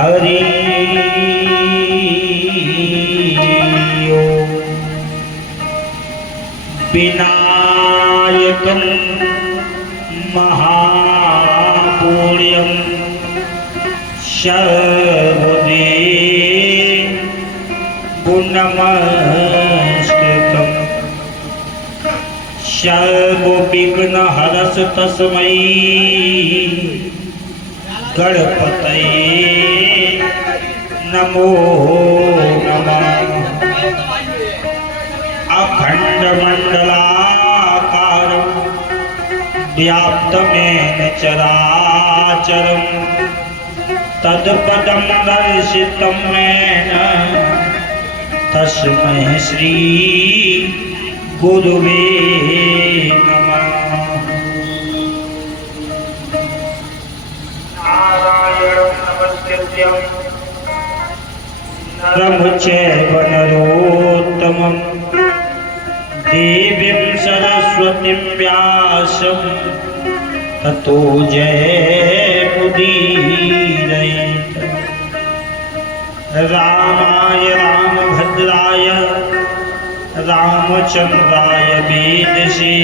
हरि विनायकं महापुण्यं सर्वदेवनमस्कृतं सर्वविघ्नहरस तस्मै गणपतये नमो नमः। अखंडमंडलाकारं व्याप्तमेन चराचरं तत्पदं दर्शितं येन तस्मै श्री गुरुवे नमः। नारायणं नमस्कृत्य नरं चैव नरोत्तमं देवीं सरस्वतीं व्यासं ततो जयमुदीरयेत्। रामाय रामभद्राय रामचंद्राय वेदसे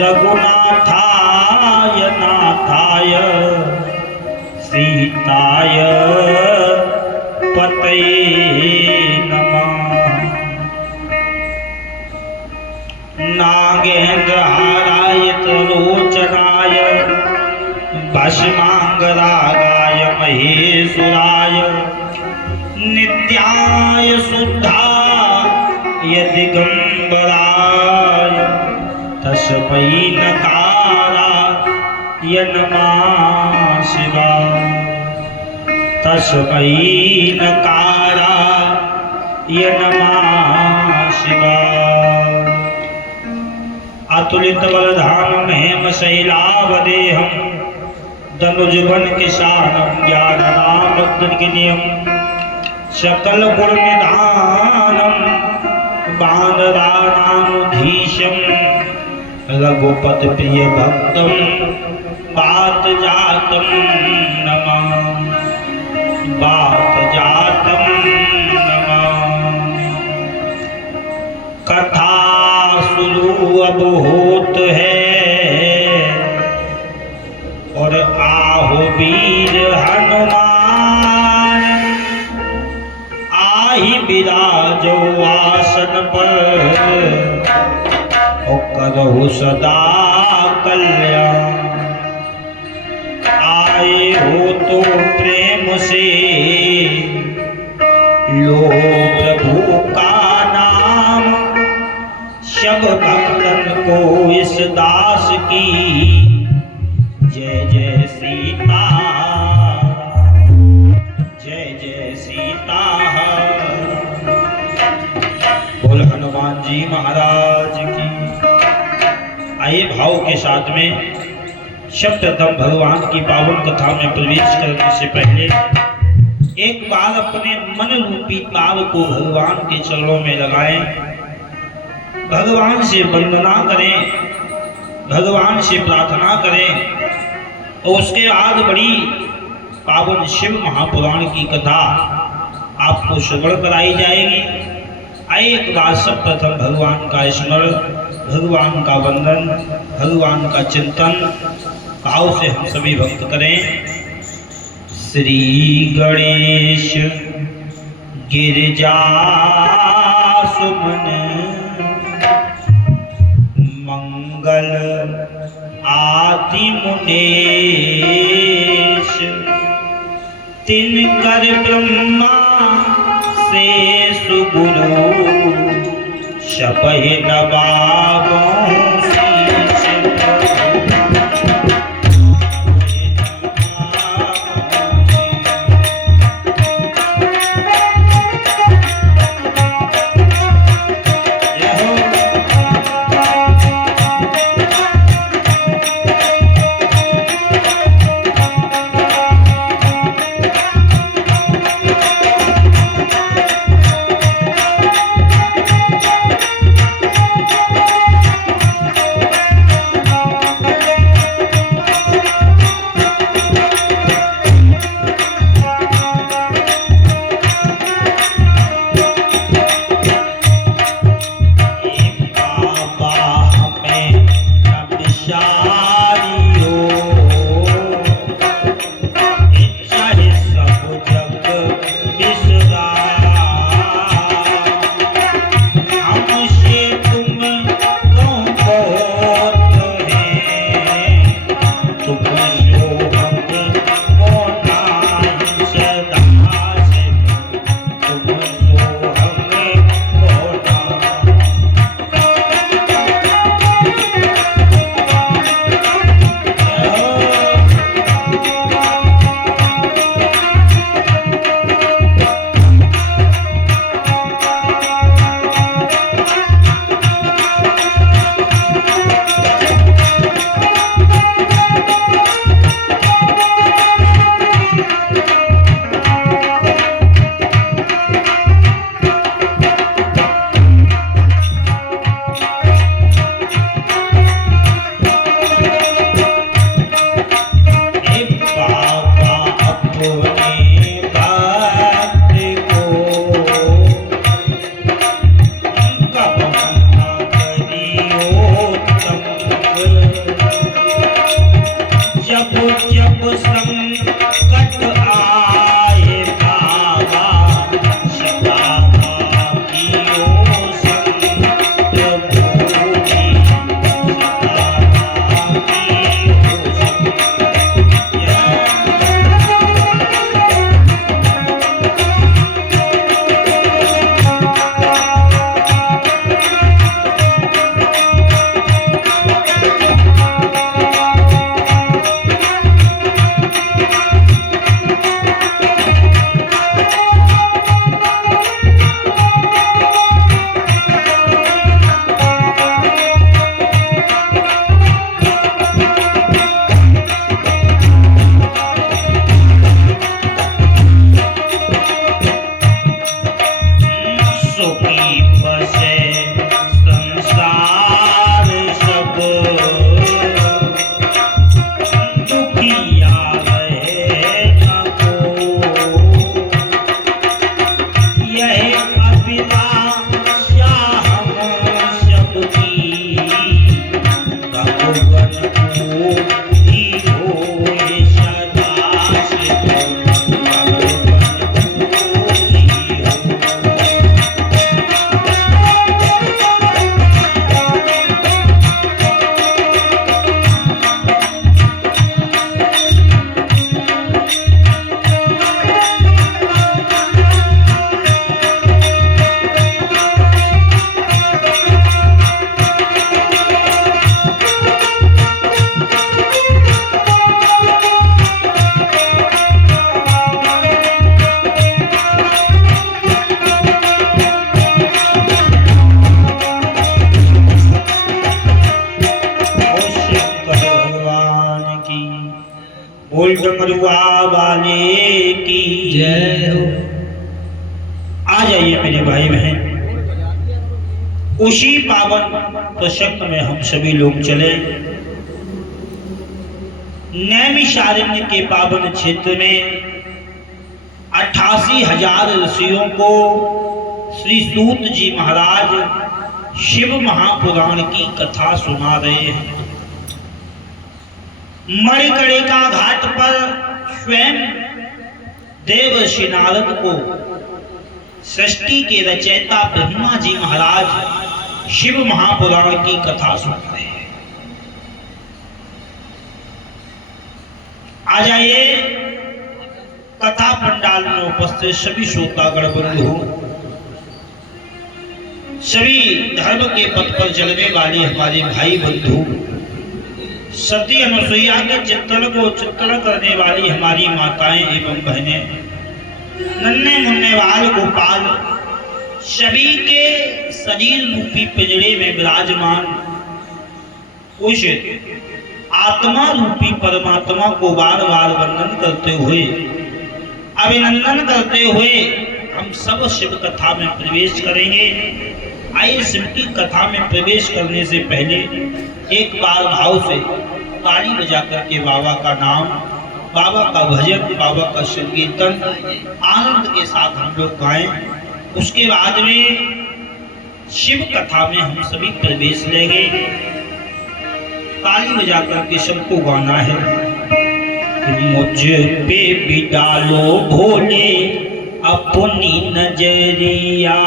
रघुनाथाय नाथाय सीताय पतये नमः। नागेन्द्रहाराय त्रिलोचनाय भस्मांगरागाय महेश्वराय नित्याय शुद्धाय दिगंबराय तस्मै नकाराय नमः शिवाय। तस्मै नकाराय नमः शिवाय। अतुलित बलधामं हेमशैलावदेहं दनुजवन किशानं ज्ञाननामग्नियं सकल गुण निधानं वानराणामधीशं रघुपति प्रिय भक्तं पातजातं नमः। पातजातं नमः। कथा शुरू अब होत है और आहो वीर हनुमान आही विराजो आसन पर और करहु सदा कल्याण। आए हो तो प्रेम से लो प्रभु का नाम सब भक्तन को इस दास की जय जय सीता जय जय सीता। बोल हनुमान जी महाराज की। आइए भाव के साथ में शब्दतम भगवान की पावन कथा में प्रवेश करने से पहले एक बार अपने मन रूपी ताल को भगवान के चरणों में लगाएं, भगवान से वंदना करें, भगवान से प्रार्थना करें और उसके बाद बड़ी पावन शिव महापुराण की कथा आपको श्रवण कराई जाएगी। आइए एक बार सब प्रथम भगवान का स्मरण, भगवान का वंदन, भगवान का चिंतन भाव से हम सभी भक्त करें। श्री गणेश गिरिजा सुमन मंगल आदि मुनेश तिनकर ब्रह्मा से सुगुरु शपहि नवाबों जब संकट आए बाबा सदा कियो संग प्रभु की सदा कियो बोल डमरुआ वाले की जय हो। आ जाइए मेरे भाई बहन, उसी पावन प्रसंग में हम सभी लोग चले। नैमिषारण्य के पावन क्षेत्र में 88,000 ऋषियों को श्री सूत जी महाराज शिव महापुराण की कथा सुना रहे हैं। मणिकर्णिका घाट पर स्वयं देवर्षि नारद को सृष्टि के रचयिता ब्रह्मा जी महाराज शिव महापुराण की कथा सुन रहे हैं। आ जाइए कथा पंडाल में उपस्थित सभी श्रोतागण बंधु, सभी धर्म के पथ पर चलने वाली हमारे भाई बंधु, सती अनुसुईया के चित्रण को चित्रण करने वाली हमारी माताएं एवं बहनें, नन्हे मुन्ने वाल गोपाल, सभी के शरीर रूपी पिंजरे में विराजमान उस आत्मा रूपी परमात्मा को बार बार वंदन करते हुए, अभिनंदन करते हुए हम सब शिव कथा में प्रवेश करेंगे। आइए शिव की कथा में प्रवेश करने से पहले एक बार भाव से ताली बजा करके बाबा का नाम, बाबा का भजन, बाबा का संकीर्तन आनंद के साथ हम लोग गाएं। उसके बाद में शिव कथा में हम सभी प्रवेश लेंगे। ताली बजा करके सबको गाना है। मुझ पे भी डालो भोले अपनी नजरिया,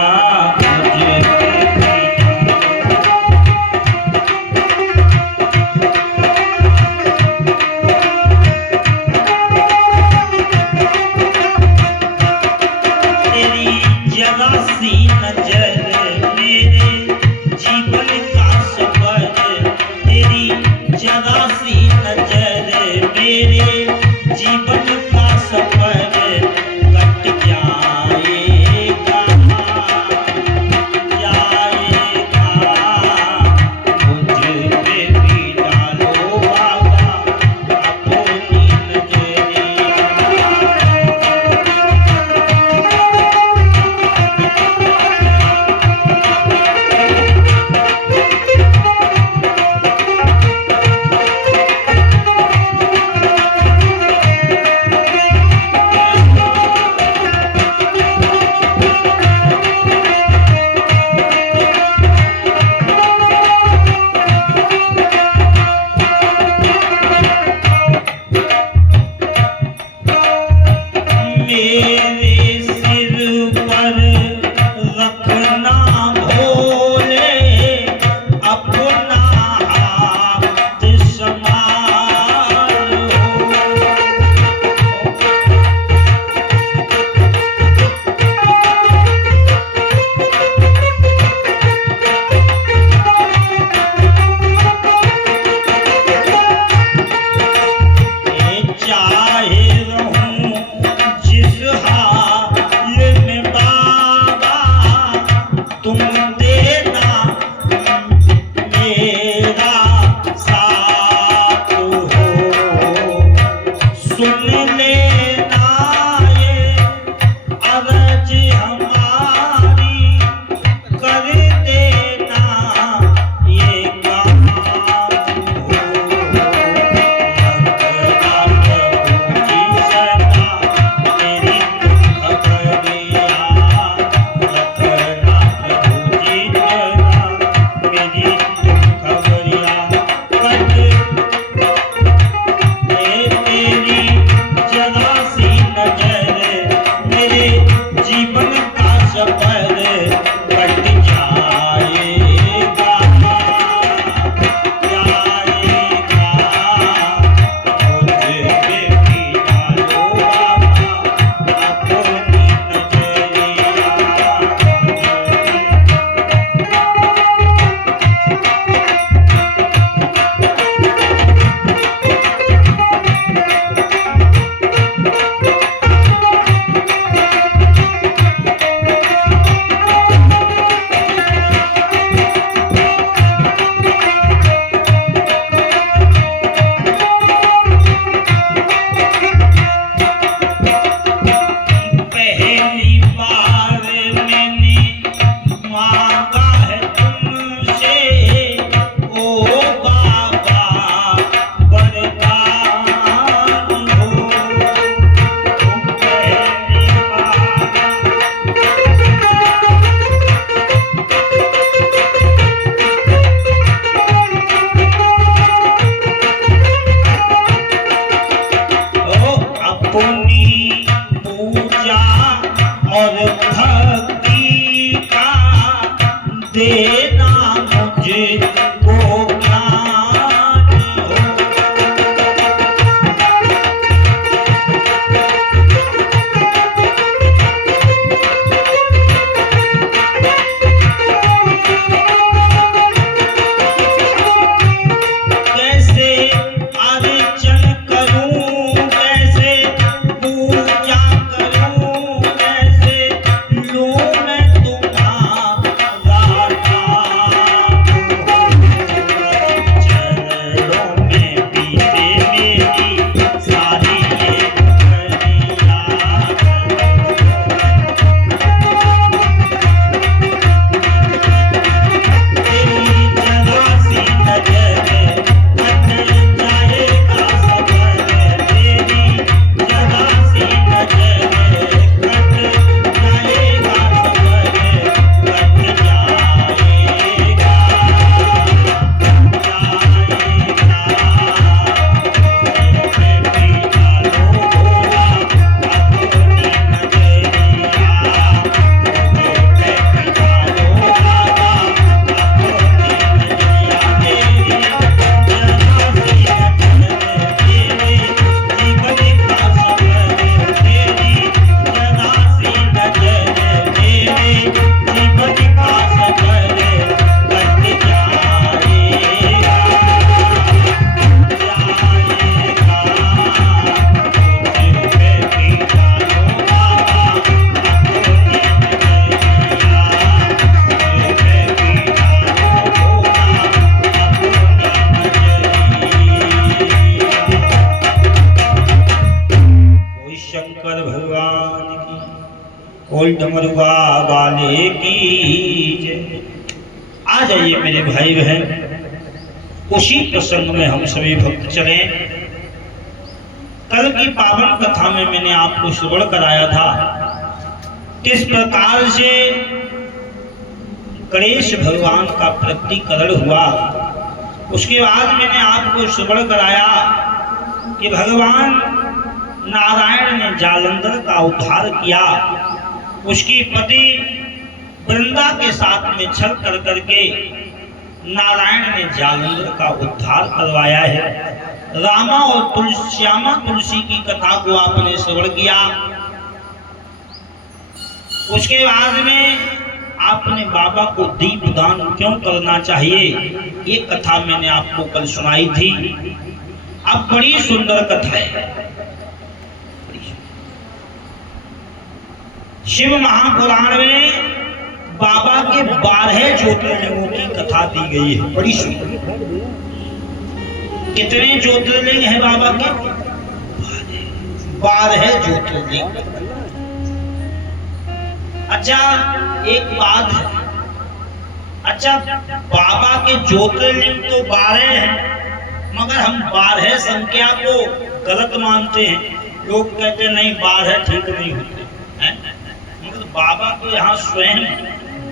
चाहे रहूं जिस हाल में बाबा तुम देना मेरा साथ हो। सुन लेना ये अर्ज हमारी, कर देना ये काम हो। जीवन का सफर कट जाएगा, जाएगा। मुझे भी डालो बाबा अपनी नजरिया। पहली बार मैंने मांगा है तुमसे ओ बाबा वरदान हो। पहली बार ओ अपनी पूजा और भक्ति का देना मुझको ज्ञान हो। कैसे अर्चन करूं, कैसे पूजा करूं, कैसे लूं मैं तुम्हारा नाम हो। चरणों में बीते मेरी सारी ये फरियाद। तेरी जरा सी नजर कट जाएगा सफर, तेरी जरा सी नजर कट जाएगा सफर, कट जाएगा, शंकर भगवान की, ओल डमरुआ वाले की जय। आ जाइए मेरे भाई बहन, उसी प्रसंग में हम सभी भक्त चले। कल की पावन कथा में मैंने आपको श्रवण कराया था किस प्रकार से गणेश भगवान का प्रकटीकरण हुआ। उसके बाद मैंने आपको श्रवण कराया कि भगवान नारायण ने जालंधर का उद्धार किया। उसकी पति वृंदा के साथ में छल कर करके नारायण ने जालंधर का उद्धार करवाया है। रामा और श्यामा तुलसी की कथा को आपने श्रवण किया। उसके बाद में आपने बाबा को दीप दान क्यों करना चाहिए, ये कथा मैंने आपको कल सुनाई थी। अब बड़ी सुंदर कथा है। शिव महापुराण में बाबा के 12 ज्योतिर्लिंगों की कथा दी गई है, बड़ी सुंदर। कितने ज्योतिर्लिंग है बाबा के? 12 ज्योतिर्लिंग। अच्छा एक बात है, अच्छा बाबा के ज्योतिर्लिंग तो 12 हैं, मगर हम 12 संख्या को गलत मानते हैं। लोग कहते नहीं 12 ठीक नहीं होते हैं, मगर बाबा को यहाँ स्वयं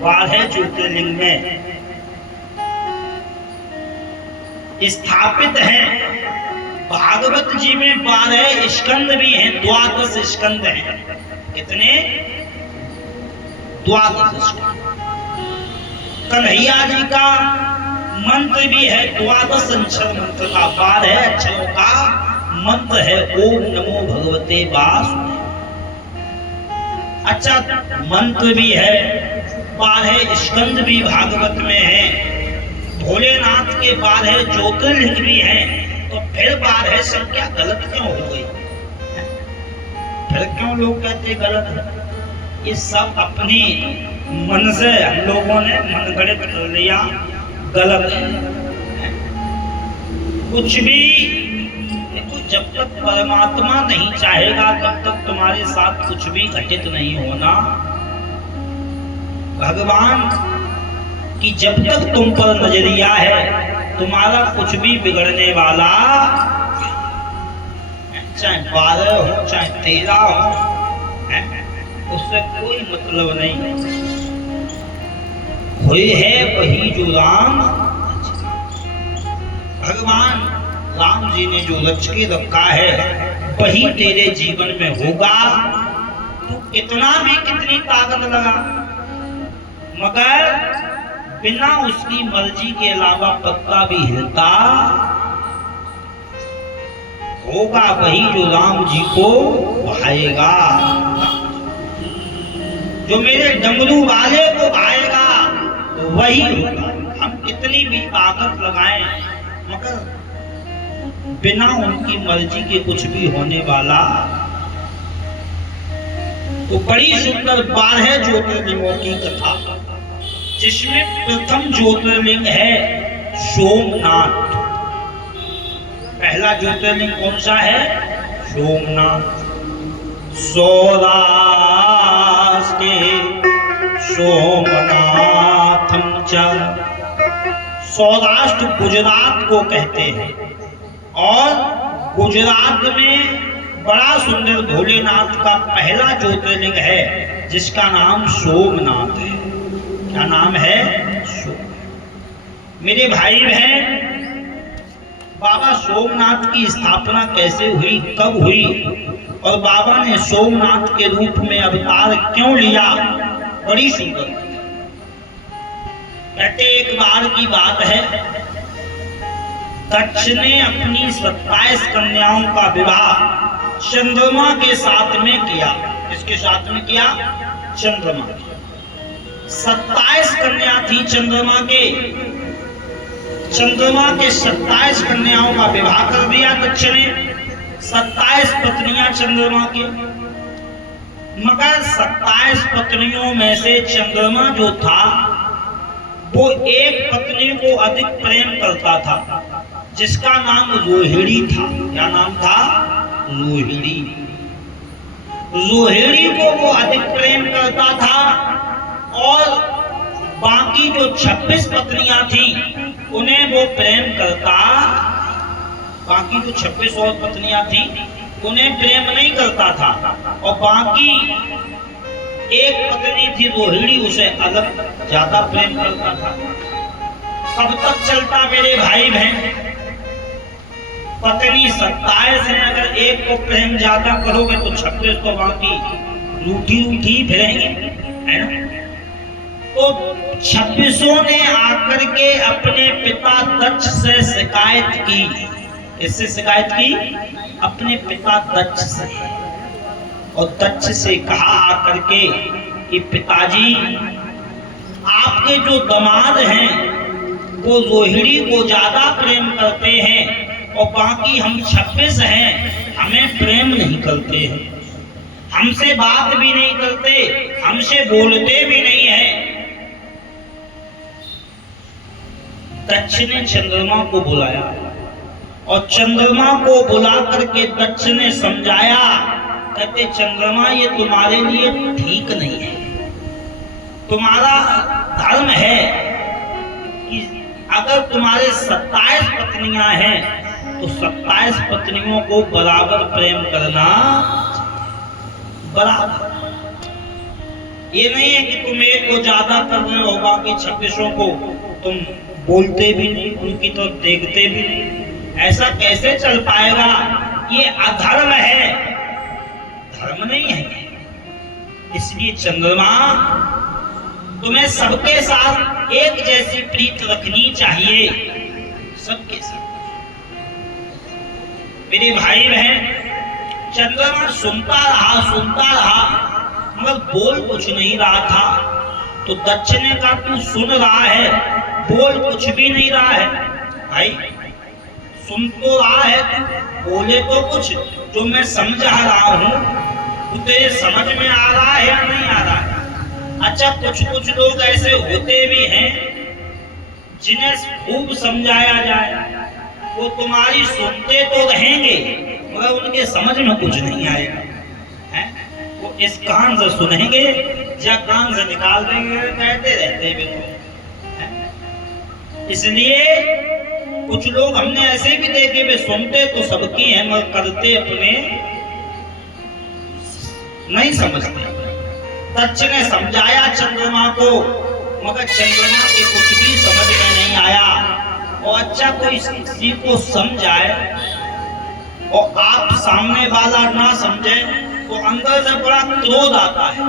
12 ज्योतिर्लिंग में स्थापित है। भागवत जी में 12 स्कंद भी हैं, 12 स्कंद हैं। कितने? 12 स्कंद। कन्हैया जी का मंत्र भी है 12 अक्षर मंत्र का, 12 अक्षरों का मंत्र है, ओम नमो भगवते वासुदेवाय। अच्छा मंत्र भी है, 12 स्कंद भी भागवत में है, भोलेनाथ के 12 ज्योतिर्लिंग भी हैं, तो फिर 12 संख्या गलत क्यों हो गई? फिर क्यों लोग कहते गलत है? ये सब अपनी मन से हम लोगों ने मनगढ़ंत कर लिया, गलत है। कुछ भी देखो, जब तक परमात्मा नहीं चाहेगा तब तक तुम्हारे साथ कुछ भी घटित नहीं होना। भगवान कि जब तक तुम पर नजरिया है तुम्हारा कुछ भी बिगड़ने वाला, चाहे 12 हो चाहे 13 हो, उससे कोई मतलब नहीं। हुई है वही जो राम, भगवान राम जी ने जो रच के रखा है वही तेरे जीवन में होगा। तू कितना भी कितनी ताकत लगा, मगर बिना उसकी मर्जी के अलावा पत्ता भी हिलता होगा वही जो राम जी को भाएगा, जो मेरे डमरू वाले को भाएगा तो वही होगा। हम कितनी भी ताकत लगाएं मगर बिना उनकी मर्जी के कुछ भी होने वाला। तो बड़ी सुंदर 12 ज्योतिर्लिंगों की कथा, जिसमें प्रथम ज्योतिर्लिंग है सोमनाथ। पहला ज्योतिर्लिंग कौन सा है? सोमनाथ। सौराष्ट्र सोमनाथम च, सौराष्ट्र गुजरात को कहते हैं, और गुजरात में बड़ा सुंदर भोलेनाथ का पहला ज्योतिर्लिंग है जिसका नाम सोमनाथ है। क्या नाम है? मेरे भाई बहन, बाबा सोमनाथ की स्थापना कैसे हुई, कब हुई, और बाबा ने सोमनाथ के रूप में अवतार क्यों लिया? बड़ी सुंदर। कहते एक बार की बात है, दक्ष ने अपनी 27 कन्याओं का विवाह चंद्रमा के साथ में किया। किसके साथ में किया? चंद्रमा। 27 कन्या थी चंद्रमा के। चंद्रमा के 27 कन्याओं का विवाह कर दिया दक्ष ने, 27 पत्नियां चंद्रमा की। मगर 27 पत्नियों में से चंद्रमा जो था वो एक पत्नी को अधिक प्रेम करता था, जिसका नाम रोहिणी था। क्या नाम था? रोहिणी। रोहिणी को वो अधिक प्रेम करता था, और बाकी जो 26 पत्नियां थी उन्हें वो प्रेम करता। बाकी जो 26 और पत्नियां थी उन्हें प्रेम नहीं करता था, और बाकी एक पत्नी थी रोहिणी, उसे अलग ज्यादा प्रेम करता था। कब तक चलता मेरे भाई बहन? पत्नी 27 है, अगर एक को प्रेम ज्यादा करोगे तो 26 तो बाकी रूठी रूठी फिरेंगे, है ना? तो 26 ने आकर के अपने पिता दक्ष से शिकायत की। इससे शिकायत की? अपने पिता दक्ष से, और दक्ष से कहा आकर के कि पिताजी, आपके जो दामाद हैं वो रोहिणी को ज्यादा प्रेम करते हैं, और बाकी हम 26 हैं, हमें प्रेम नहीं करते हैं। हमसे बात भी नहीं करते, हमसे बोलते भी नहीं है। दक्ष ने चंद्रमा को बुलाया और चंद्रमा को बुला करके दक्ष ने समझाया, कहते चंद्रमा ये तुम्हारे लिए ठीक नहीं है। तुम्हारा धर्म है कि अगर तुम्हारे 27 पत्नियां हैं तो 27 पत्नियों को बराबर प्रेम करना बराबर। ये नहीं है कि तुम एक को ज्यादा कर रहे हो, बाकी 26 को तुम बोलते भी नहीं, उनकी तो देखते भी नहीं। ऐसा कैसे चल पाएगा? ये अधर्म है, धर्म नहीं है। इसलिए चंद्रमा तुम्हें सबके साथ एक जैसी प्रीत रखनी चाहिए, सबके साथ। मेरे भाई बहन, चंद्रमा सुनता रहा मगर बोल कुछ नहीं रहा था। तो दक्ष ने कहा तू सुन रहा है, बोल कुछ भी नहीं रहा है। भाई सुन तो रहा है, तू बोले तो कुछ, जो मैं समझा रहा हूँ वो तेरे समझ में आ रहा है या नहीं आ रहा है? अच्छा, कुछ लोग ऐसे होते भी हैं जिन्हें खूब समझाया जाए, वो तुम्हारी सुनते तो रहेंगे मगर उनके समझ में कुछ नहीं आएगा। है? वो इस कान से सुनेंगे या कान से निकाल देंगे, कहते रहते बिल्कुल। इसलिए कुछ लोग हमने ऐसे भी देखे, वे सुनते तो सबकी हैं मगर करते अपने नहीं समझते। दक्ष ने समझाया चंद्रमा को, मगर चंद्रमा के कुछ भी समझ में नहीं आया। और अच्छा, कोई किसी को समझाए और आप सामने वाला ना समझे तो अंदर से बड़ा क्रोध आता है।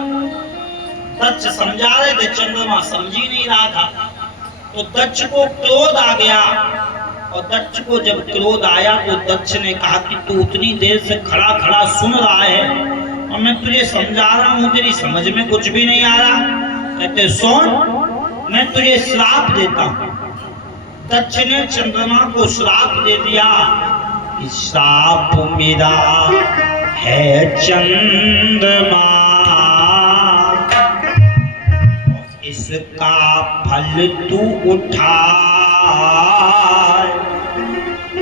दक्ष समझा रहे थे, चंद्रमा समझ ही नहीं रहा था। तो दक्ष को क्रोध आ गया, और दक्ष को जब क्रोध आया तो दक्ष ने कहा कि तू उतनी देर से खड़ा खड़ा सुन रहा है और मैं तुझे समझा रहा हूँ, तेरी समझ में कुछ भी नहीं आ रहा। कहते सुन, मैं तुझे श्राप देता हूँ। दक्ष ने चंद्रमा को श्राप दे दिया कि श्राप मेरा है चंद्रमा, इसका फल तू उठा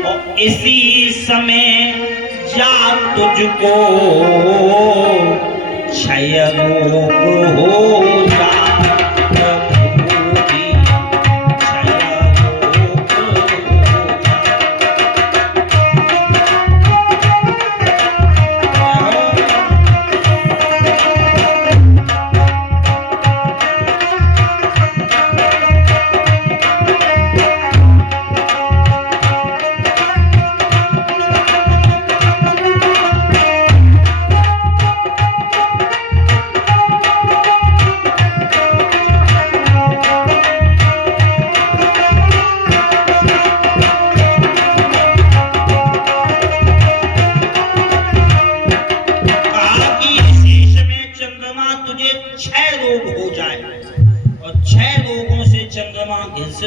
और इसी समय जा तुझको क्षय रोग होगा।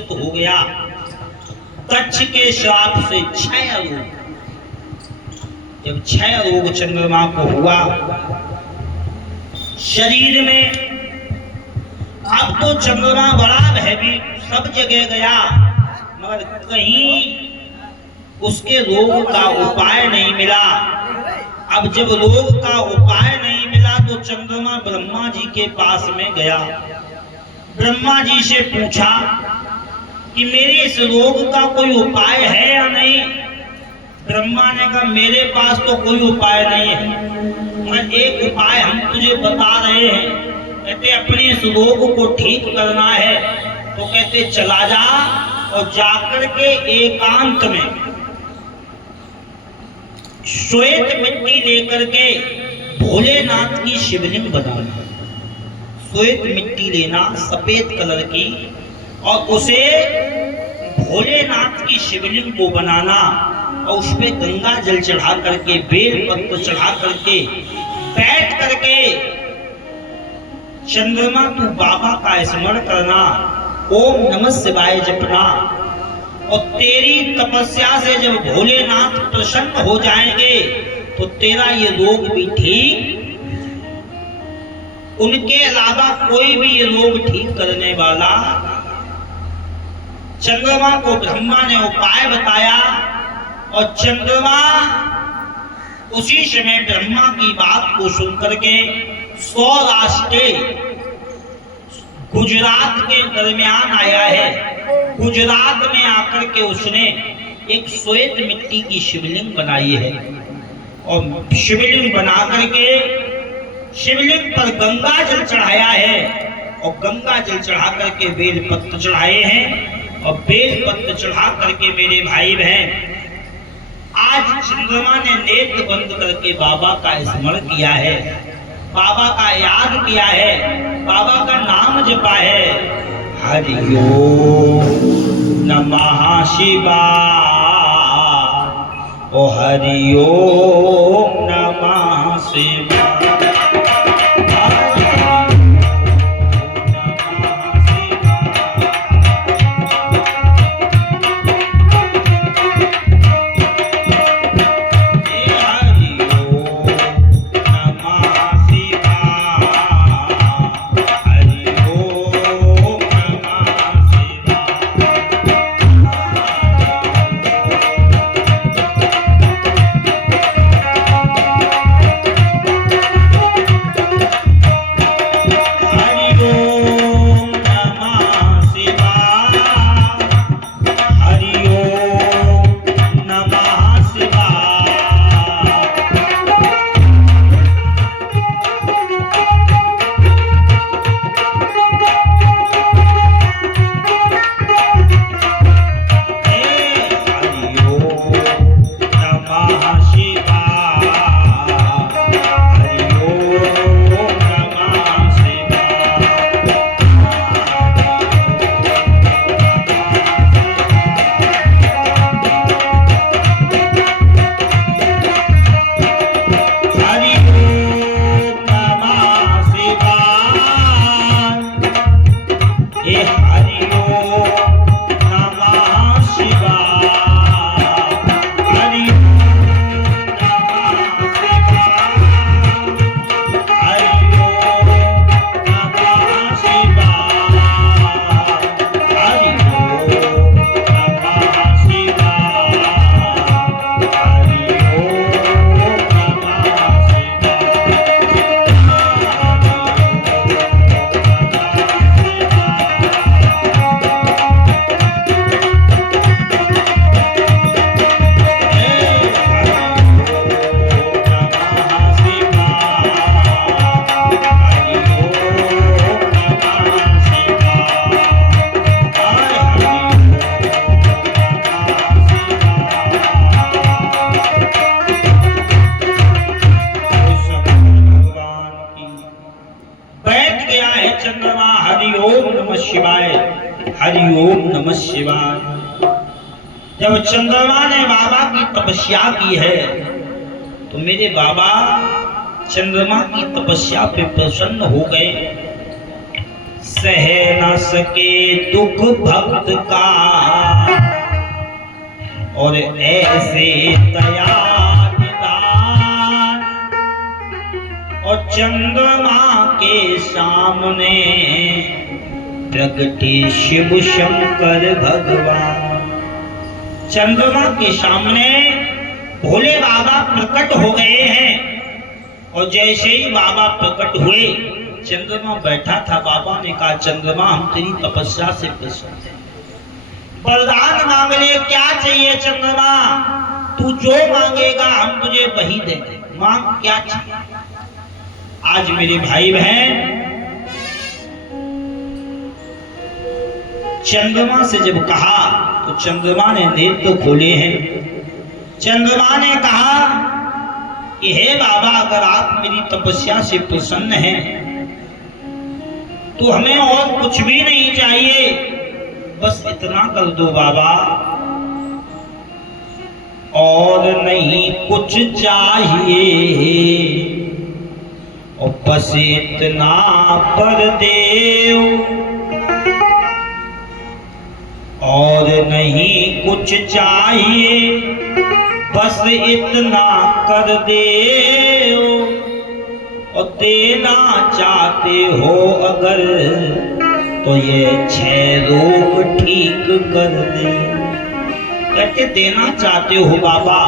हो गया दक्ष के श्राप से 6 रोग। जब 6 रोग चंद्रमा को हुआ शरीर में, अब तो चंद्रमा बड़ा भयभीत, सब जगह गया मगर कहीं उसके रोग का उपाय नहीं मिला। अब जब रोग का उपाय नहीं मिला तो चंद्रमा ब्रह्मा जी के पास में गया। ब्रह्मा जी से पूछा कि मेरे इस रोग का कोई उपाय है या नहीं? ब्रह्मा ने कहा मेरे पास तो कोई उपाय नहीं है, मैं एक उपाय हम तुझे बता रहे हैं। कहते अपने इस रोग को ठीक करना है तो कहते चला जा और जाकर के एकांत में श्वेत मिट्टी लेकर के भोलेनाथ की शिवलिंग बनाना। श्वेत मिट्टी लेना सफेद कलर की, और उसे भोलेनाथ की शिवलिंग को बनाना और उस पे गंगा जल चढ़ा करके, बेल पत्र चढ़ा करके, बैठ करके चंद्रमा तू बाबा का स्मरण करना, ओम नमः शिवाय जपना। और तेरी तपस्या से जब भोलेनाथ प्रसन्न हो जाएंगे तो तेरा ये रोग भी ठीक उनके अलावा कोई भी ये रोग ठीक करने वाला। चंद्रमा को ब्रह्मा ने उपाय बताया और चंद्रमा उसी समय ब्रह्मा की बात को सुनकर के सौराष्ट्र गुजरात के दरमियान आया है। गुजरात में आकर के उसने एक श्वेत मिट्टी की शिवलिंग बनाई है और शिवलिंग बना करके शिवलिंग पर गंगा जल चढ़ाया है और गंगा जल चढ़ा करके बेल पत्र चढ़ाए हैं और बेल पत्र चढ़ा करके मेरे भाई बहन आज चंद्रमा ने नेत्र बंद करके बाबा का स्मरण किया है, बाबा का याद किया है, बाबा का नाम जपा है। हरि ओम नमः शिवाय, ओ हरि ओम नमः शिवाय। नमः शिवाय। जब चंद्रमा ने बाबा की तपस्या की है तो मेरे बाबा चंद्रमा की तपस्या पे प्रसन्न हो गए। सह न सके दुख भक्त का और ऐसे दया निदान, और चंद्रमा के सामने प्रगटे शिव शंकर भगवान। चंद्रमा के सामने भोले बाबा प्रकट हो गए हैं और जैसे ही बाबा प्रकट हुए चंद्रमा बैठा था। बाबा ने कहा चंद्रमा हम तेरी तपस्या से प्रसन्न हैं, वरदान मांग ले, क्या चाहिए चंद्रमा? तू जो मांगेगा हम तुझे वही देंगे, मांग क्या चाहिए। आज मेरे भाई बहन चंद्रमा से जब कहा तो चंद्रमा ने नेत्र खोले हैं। चंद्रमा ने कहा कि हे बाबा अगर आप मेरी तपस्या से प्रसन्न हैं तो हमें और कुछ भी नहीं चाहिए, बस इतना कर दो बाबा, और नहीं कुछ चाहिए, और बस इतना पर देव, और नहीं कुछ चाहिए, बस इतना कर दे। और देना चाहते हो अगर तो ये 6 रोग ठीक कर दे। कहते देना चाहते हो बाबा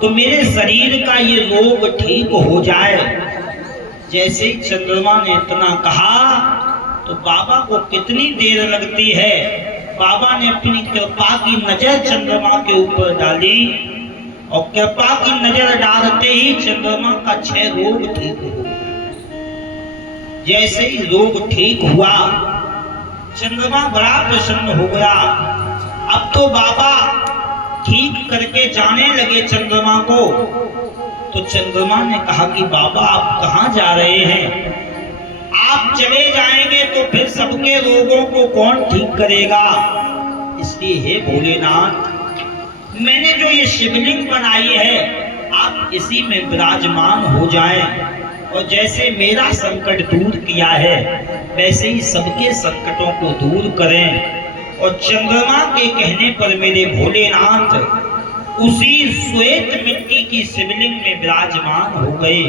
तो मेरे शरीर का ये रोग ठीक हो जाए। जैसे ही चंद्रमा ने इतना कहा तो बाबा को कितनी देर लगती है। बाबा ने अपनी कृपा की नजर चंद्रमा के ऊपर डाली और कृपा की नजर डालते ही चंद्रमा का 6 रोग ठीक हो गया। जैसे ही रोग ठीक हुआ चंद्रमा बड़ा प्रसन्न हो गया। अब तो बाबा ठीक करके जाने लगे चंद्रमा को। तो चंद्रमा ने कहा कि बाबा आप कहाँ जा रहे हैं? आप चले जाएंगे तो फिर सबके रोगों को कौन ठीक करेगा? इसलिए हे भोलेनाथ मैंने जो ये शिवलिंग बनाई है आप इसी में विराजमान हो जाएं और जैसे मेरा संकट दूर किया है वैसे ही सबके संकटों को दूर करें। और चंद्रमा के कहने पर मेरे भोलेनाथ उसी श्वेत मिट्टी की शिवलिंग में विराजमान हो गए,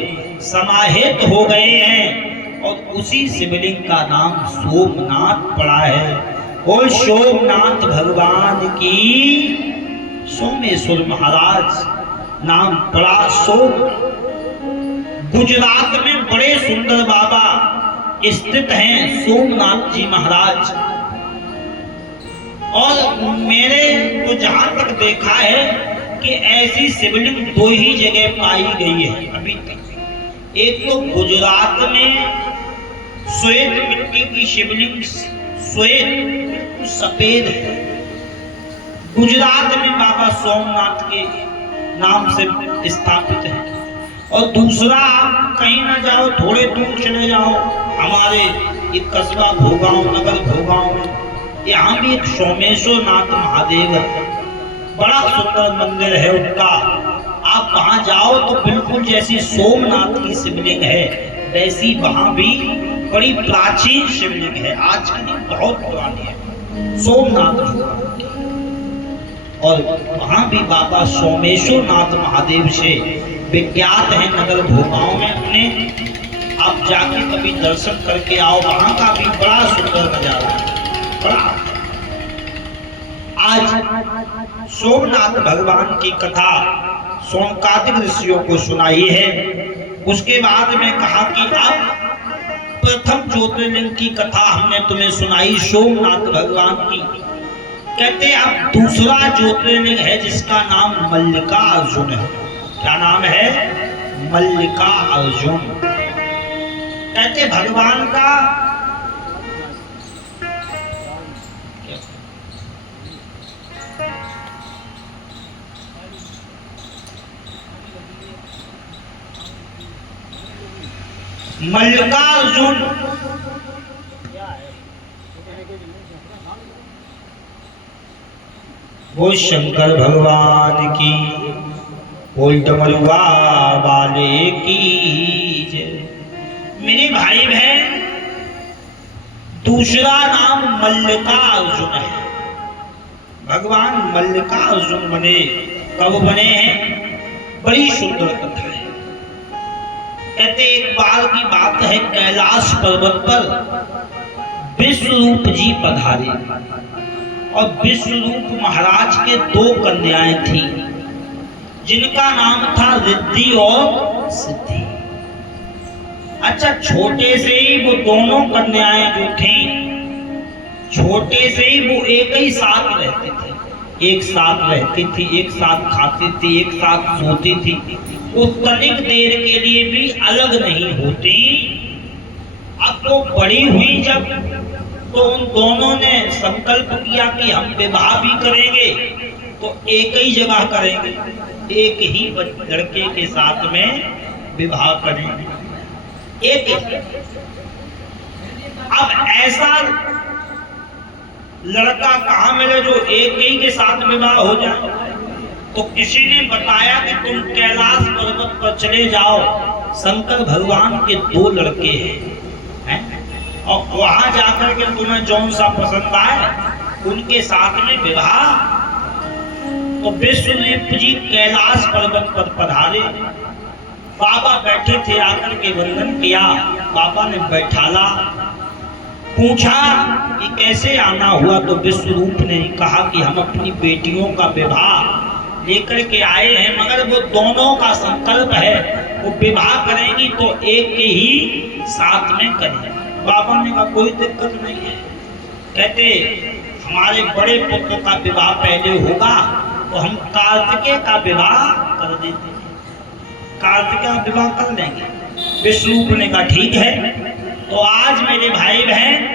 समाहित हो गए हैं और उसी शिवलिंग का नाम सोमनाथ पड़ा है। और सोमनाथ भगवान की सोमेश्वर महाराज नाम पड़ा सोम। गुजरात में बड़े सुंदर बाबा स्थित हैं सोमनाथ जी महाराज। और मैंने तो जहां तक देखा है कि ऐसी शिवलिंग 2 ही जगह पाई गई है अभी तक। एक तो गुजरात में श्वेत मिट्टी की शिवलिंग, श्वेत सफेद है, गुजरात में बाबा सोमनाथ के नाम से स्थापित है। और दूसरा आप कहीं ना जाओ, थोड़े दूर चले जाओ, हमारे एक कस्बा भोगांव, नगर भोगांव में यहाँ भी एक सोमेश्वर नाथ महादेव है, बड़ा सुंदर मंदिर है उनका। आप वहां जाओ तो बिल्कुल जैसी सोमनाथ की शिवलिंग है वैसी वहां भी बड़ी प्राचीन शिवलिंग है, आज की नहीं बहुत पुरानी है सोमनाथ भगवान की। और वहां भी बाबा सोमेश्वर नाथ महादेव से विख्यात है नगर भोगांव में अपने। आप जाके कभी दर्शन करके आओ, वहां का भी बड़ा सुंदर नजारा है। आज सोमनाथ भगवान की कथा सोमकादिक ऋषियों को सुनाई है। उसके बाद में कहा कि अब प्रथम ज्योतिर्लिंग की कथा हमने तुम्हें सुनाई सोमनाथ भगवान की। कहते अब दूसरा ज्योतिर्लिंग है जिसका नाम मल्लिकार्जुन है। क्या नाम है? मल्लिकार्जुन। कहते भगवान का मल्लिकार्जुन वो शंकर भगवान की, बोल डमरुआ वाले की जय। मेरे भाई बहन दूसरा नाम मल्लिकार्जुन है। भगवान मल्लिकार्जुन बने, कब बने हैं? बड़ी सुंदर कथा है। कहते एक बार की बात है, कैलाश पर्वत पर विश्वरूप जी पधारे और विश्वरूप महाराज के 2 कन्याएं थी जिनका नाम था रिद्धि और सिद्धि। अच्छा, छोटे से ही वो दोनों कन्याएं जो थी, छोटे से ही वो एक ही साथ रहते थे, एक साथ रहती थी, एक साथ खाती थी, एक साथ सोती थी। वो तनिक देर के लिए भी अलग नहीं होती। अब वो बड़ी हुई जब, तो उन दोनों ने संकल्प किया कि हम विवाह भी करेंगे तो एक ही जगह करेंगे, एक ही लड़के के साथ में विवाह करेंगे, एक ही। अब ऐसा लड़का कहाँ मिले जो एक ही के साथ विवाह हो जाए? तो किसी ने बताया कि तुम कैलाश पर्वत पर चले जाओ, शंकर भगवान के 2 लड़के हैं और वहां जाकर के तुम्हें जौन सा पसंद आए उनके साथ में विवाह। तो विश्वरूप जी कैलाश पर्वत पर पधारे बाबा बैठे थे, आकर के वंदन किया। बाबा ने बैठाला, पूछा कि कैसे आना हुआ, तो विश्वरूप ने कहा कि हम अपनी बेटियों का विवाह लेकर के आए हैं, मगर वो दोनों का संकल्प है वो विवाह करेंगी तो एक के ही साथ में करें। बाबा ने कहा कोई दिक्कत नहीं है। कहते हमारे बड़े पुत्र का विवाह पहले होगा तो हम कार्तिकेय का विवाह कर देते हैं, कार्तिकेय का विवाह कर लेंगे। विष्णु ने कहा ठीक है। तो आज मेरे भाई बहन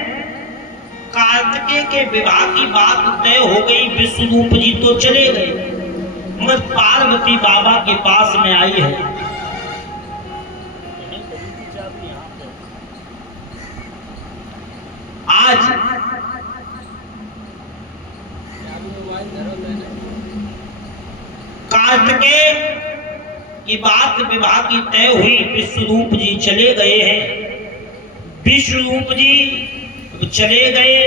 कार्तिकेय के विवाह की बात तय हो गई। विष्णुरूप जी तो चले गए, मगर पार्वती बाबा के पास में आई है। आज कार्तिकेय की बात विवाह की तय हुई, विश्वरूप जी चले गए हैं। विश्वरूप जी चले गए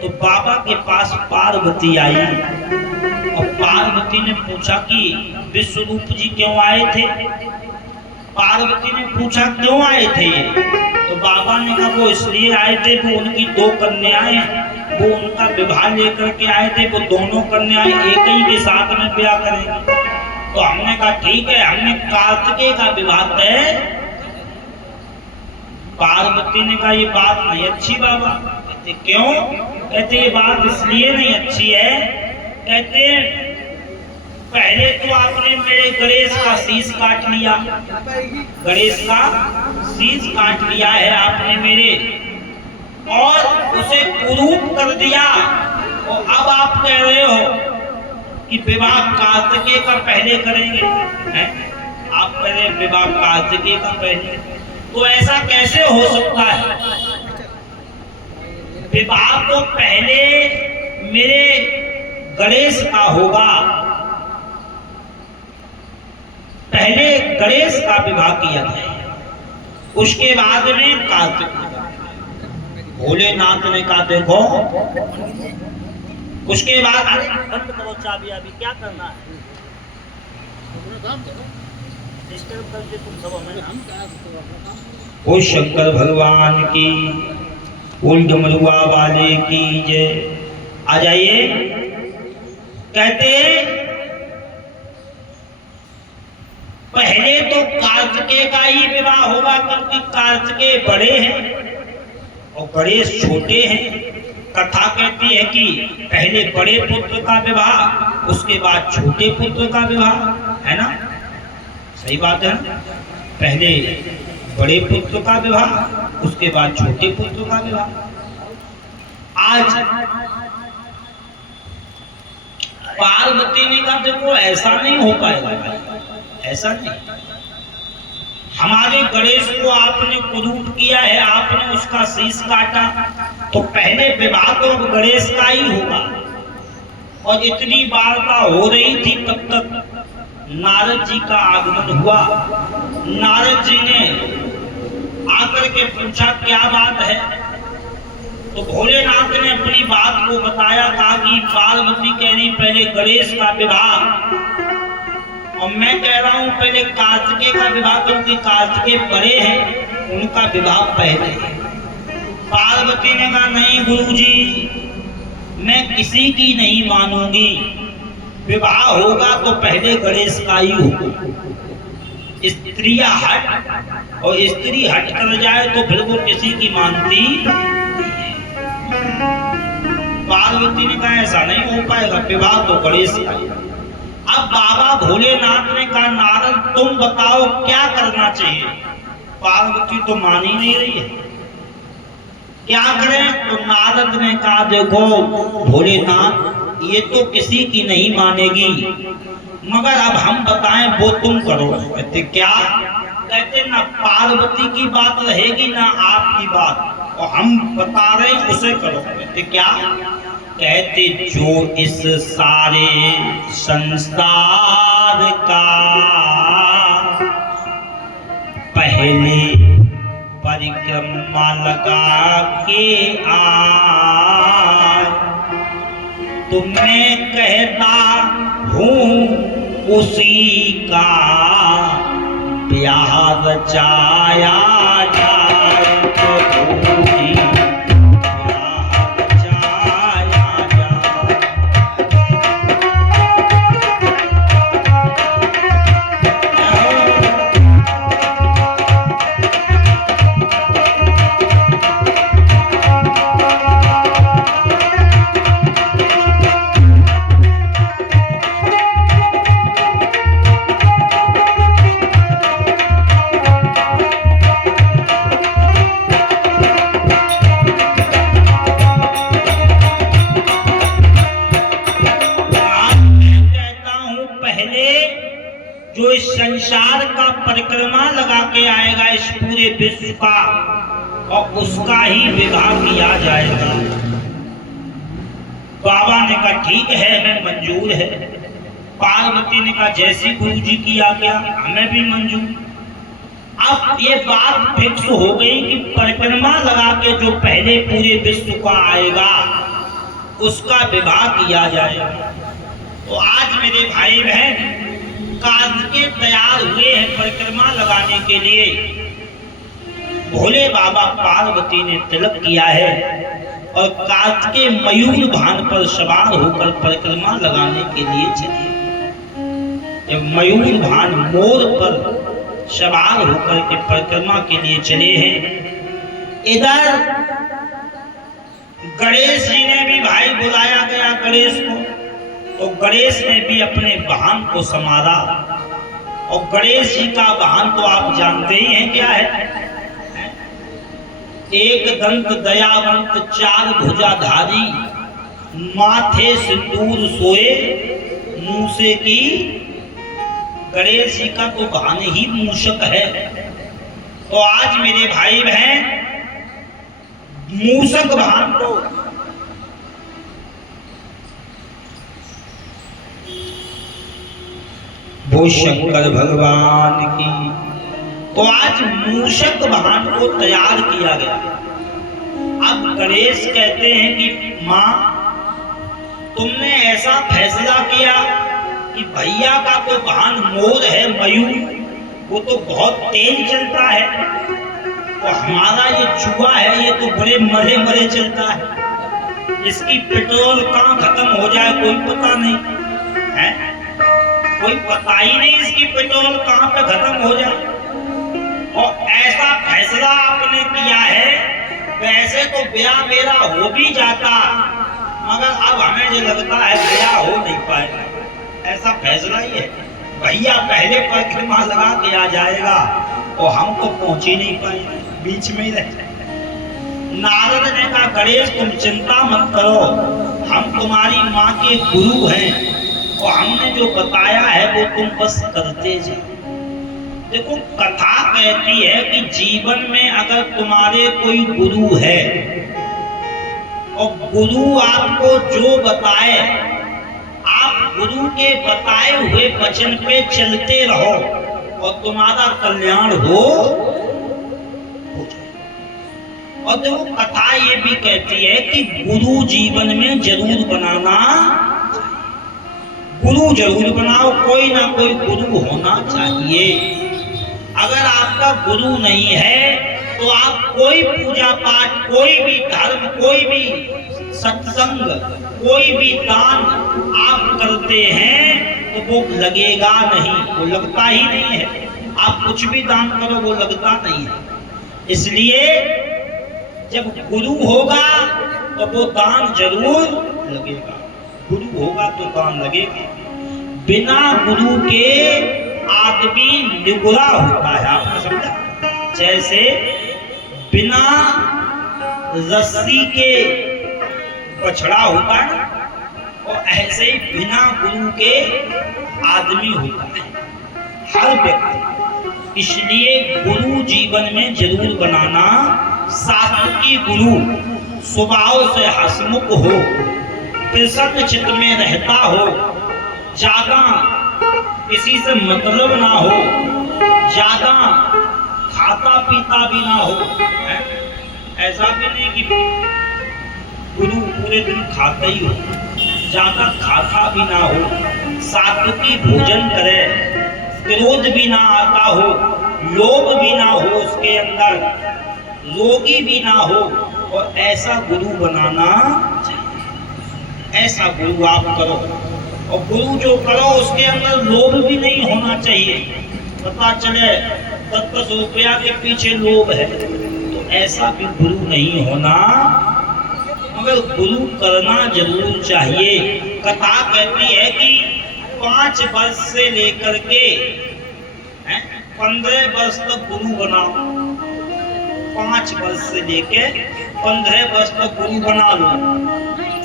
तो बाबा के पास पार्वती आई और पार्वती ने पूछा कि विश्वरूप जी क्यों आए थे। पार्वती ने पूछा क्यों आए थे, तो बाबा ने कहा वो इसलिए आए थे कि उनकी दो कन्याएं, वो उनका विवाह लेकर के आए थे, वो दोनों कन्याएं एक ही के साथ में ब्याह करेंगे। तो हमने कहा ठीक है, हमने कार्तिकेय का विवाह तय। पार्वती ने कहा ये बात नहीं अच्छी बाबा। कहते क्यों? कहते ये बात इसलिए नहीं अच्छी है, कहते पहले तो आपने मेरे गणेश का शीश काट लिया, गणेश का शीश काट लिया है आपने मेरे, और उसे कुरूप कर दिया। और अब आप कह रहे हो कि विवाह कार्तिकेय का पहले करेंगे, हैं? आप कह रहे विवाह कार्तिकेय का पहले, तो ऐसा कैसे हो सकता है? विवाह तो पहले मेरे गणेश का होगा, पहले गणेश का विवाह किया था, उसके बाद में कार्तिक। भोलेनाथ ने कहा देखो, उसके बाद अरे बंद करो चाबी, अभी क्या करना है, डिस्टर्ब करके तुम सब हमें। ओ शंकर भगवान की, उल डमरुआ वाले की जय। आ जाइए। कहते पहले तो कार्तिकेय का ही विवाह होगा, क्योंकि कार्तिकेय बड़े हैं और गणेश छोटे हैं। कथा कहती है कि पहले बड़े पुत्र का विवाह, उसके बाद छोटे पुत्र का विवाह, है ना? सही बात है ना? पहले बड़े पुत्र का विवाह, उसके बाद छोटे पुत्र का विवाह। आज पार्वती ने कहा देखो ऐसा नहीं हो पाएगा, ऐसा नहीं। हमारे गणेश को आपने कुरूप किया है, आपने उसका शीश काटा, तो पहले विवाह तो अब गणेश का ही होगा। और इतनी वार्ता हो रही थी, तब तक नारद जी का आगमन हुआ। नारद जी ने आकर के पूछा क्या बात है, तो भोलेनाथ ने अपनी बात को बताया, कहा कि पार्वती कह रही पहले गणेश का विवाह, और मैं कह रहा हूं पहले कार्तिकेय का विवाह, क्योंकि कार्तिकेय बड़े हैं, उनका विवाह पहले है। पार्वती ने कहा नहीं गुरुजी, मैं किसी की नहीं मानूंगी, विवाह होगा तो पहले गणेश का ही होगा। स्त्रियां हट, और स्त्री हट कर जाए तो फिर वो किसी की मानती। पार्वती ने कहा ऐसा नहीं हो पाएगा, विवाह तो गणेश का ही। अब बाबा भोलेनाथ ने कहा नारद तुम बताओ क्या करना चाहिए। पार्वती तो मान ही नहीं रही है, क्या करें? तो नारद ने कहा देखो भोलेनाथ, ये तो किसी की नहीं मानेगी, मगर अब हम बताएं वो तुम करो। कहते क्या? कहते ना पार्वती की बात रहेगी ना आपकी बात, और हम बता रहे उसे करो। कहते क्या? कहते जो इस सारे संसार का पहले परिक्रमा लगा के आए, तो मैं कहता हूँ उसी का ब्याह रचाया जाए प्रभु जी, ब्याह रचाया जाए। जो इस संसार का परिक्रमा लगा के आएगा इस पूरे विश्व का, और उसका ही विवाह किया जाएगा। बाबा ने कहा ठीक है, हमें मंजूर है। पार्वती ने कहा जैसी गुरु जी की आज्ञा, हमें भी मंजूर। अब ये बात फिक्स हो गई कि परिक्रमा लगा के जो पहले पूरे विश्व का आएगा उसका विवाह किया जाएगा। तो आज मेरे भाई बहन कार्तिकेय तैयार हुए हैं परिक्रमा लगाने के लिए। भोले बाबा पार्वती ने तिलक किया है और कार्तिकेय मयूर भान पर सवार होकर परिक्रमा लगाने के लिए चले। मयूर भान मोर पर सवार होकर के परिक्रमा के लिए चले हैं। इधर गणेश जी ने भी भाई बुलाया गया गणेश को, तो गणेश ने भी अपने वाहन को संवारा। और गणेश जी का वाहन तो आप जानते ही हैं क्या है, एक दंत दयावंत चार भुजाधारी, माथे सिंदूर सोए मूसे की। गणेश जी का तो वाहन ही मूषक है। तो आज मेरे भाई बहन मूषक वाहन को वो शंकर भगवान की, तो आज मूषक वाहन को तैयार किया गया। अब गणेश कहते हैं कि माँ तुमने ऐसा फैसला किया कि भैया का तो वाहन मोर है, मयूर, वो तो बहुत तेज चलता है, तो हमारा ये चूहा है ये तो बड़े मरे मरे चलता है, इसकी पेट्रोल कहाँ खत्म हो जाए कोई पता नहीं है, कोई पता ही नहीं इसकी पेट्रोल कहाँ पे खत्म हो जाए। और ऐसा फैसला आपने किया है, वैसे तो ब्याह मेरा हो भी जाता, मगर अब हमें जो लगता है ब्याह हो नहीं पाएगा। ऐसा फैसला ही है, भैया पहले परिक्रमा लगा के आ जाएगा और हम तो पहुंच ही नहीं पाएंगे, बीच में ही रह जाएंगे। नारद ने कहा गणेश तुम चिंता मत करो, हम तुम्हारी माँ के गुरु हैं और हमने जो बताया है वो तुम बस करते जाओ। देखो कथा कहती है कि जीवन में अगर तुम्हारे कोई गुरु है और गुरु आपको जो बताए, आप गुरु के बताए हुए वचन पे चलते रहो और तुम्हारा कल्याण हो जाए। और देखो कथा ये भी कहती है कि गुरु जीवन में जरूर बनाना, गुरु जरूर बनाओ, कोई ना कोई गुरु होना चाहिए। अगर आपका गुरु नहीं है तो आप कोई पूजा पाठ, कोई भी धर्म, कोई भी सत्संग, कोई भी दान आप करते हैं तो वो लगेगा नहीं, वो लगता ही नहीं है। आप कुछ भी दान करो वो लगता नहीं है। इसलिए जब गुरु होगा तो वो दान जरूर लगेगा, गुरु होगा तो दान लगेगा। बिना गुरु के आदमी निगुरा होता है, आपने समझा? जैसे बिना रस्सी के बछड़ा होता है और ऐसे ही बिना गुरु के आदमी होता है हर व्यक्ति। इसलिए गुरु जीवन में जरूर बनाना। सात्विकी गुरु स्वभाव से हंसमुख हो, प्रसन्न चित्त में रहता हो, ज्यादा किसी से मतलब ना हो, ज्यादा खाता पीता भी ना हो। ऐसा भी नहीं कि गुरु पूरे दिन खाते ही हो, ज्यादा खाता भी ना हो, सात्विकी भोजन करे, क्रोध भी ना आता हो, लोभ भी ना हो उसके अंदर, रोगी भी ना हो, और ऐसा गुरु बनाना चाहिए। ऐसा गुरु आप करो, और गुरु जो करो उसके अंदर लोभ भी नहीं होना चाहिए। पता चले 10 रुपया के पीछे लोभ है, तो ऐसा भी गुरु नहीं होना, मगर गुरु करना जरूर चाहिए। कथा कहती है कि 5 वर्ष से लेकर के 15 वर्ष तक गुरु बनाओ। 5 वर्ष से लेके 15 वर्ष तक गुरु बना लो,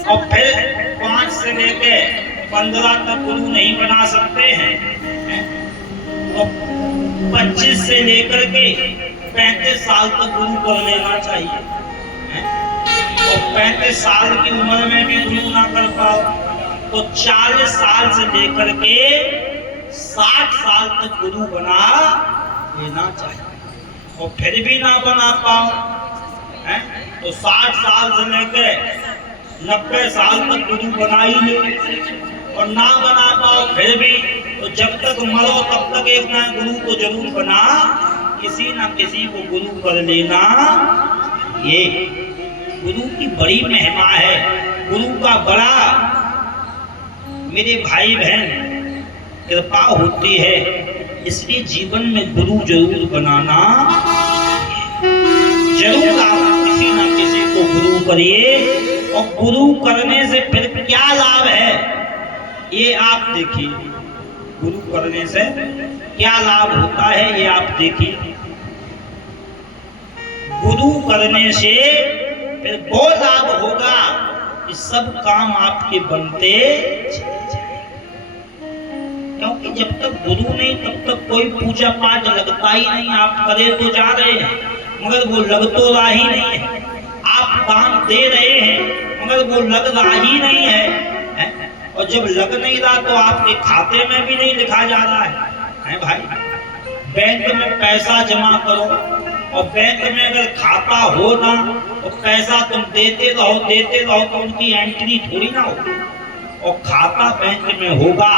और फिर 5 से लेके 15 तक गुरु नहीं बना सकते हैं, तो 25 से लेकर के 35 साल तक गुरु कर लेना चाहिए। और 35 साल की उम्र में भी गुरु ना कर पाओ, तो 40 साल से लेकर के 60 साल तक गुरु बना लेना चाहिए। और फिर भी ना बना पाओ तो 60 साल से लेकर 90 साल तक गुरु बना ही ले, और ना बना पाओ फिर भी, तो जब तक मरो तब तक एक ना गुरु को जरूर बना, किसी ना किसी को गुरु कर लेना। ये गुरु की बड़ी महिमा है, गुरु का बड़ा मेरे भाई बहन कृपा होती है। इसलिए जीवन में गुरु जरूर बनाना, जरूर आप किसी ना किसी को गुरु करिए। और गुरु करने से फिर क्या लाभ है ये आप देखिए। गुरु करने से क्या लाभ होता है ये आप देखिए। गुरु करने से फिर वो लाभ होगा कि सब काम आपके बनते, क्योंकि जब तक गुरु नहीं तब तक कोई पूजा पाठ लगता ही नहीं। आप करे तो जा रहे हैं मगर वो लग तो रहा ही नहीं है। आप दान दे रहे हैं मगर वो लग रहा ही नहीं है। और जब लग नहीं रहा तो आपके खाते में भी नहीं लिखा जा रहा है भाई। बैंक में पैसा जमा करो, और बैंक में अगर खाता हो ना तो पैसा तुम देते रहो तो उनकी एंट्री थोड़ी ना होगी। और खाता बैंक में होगा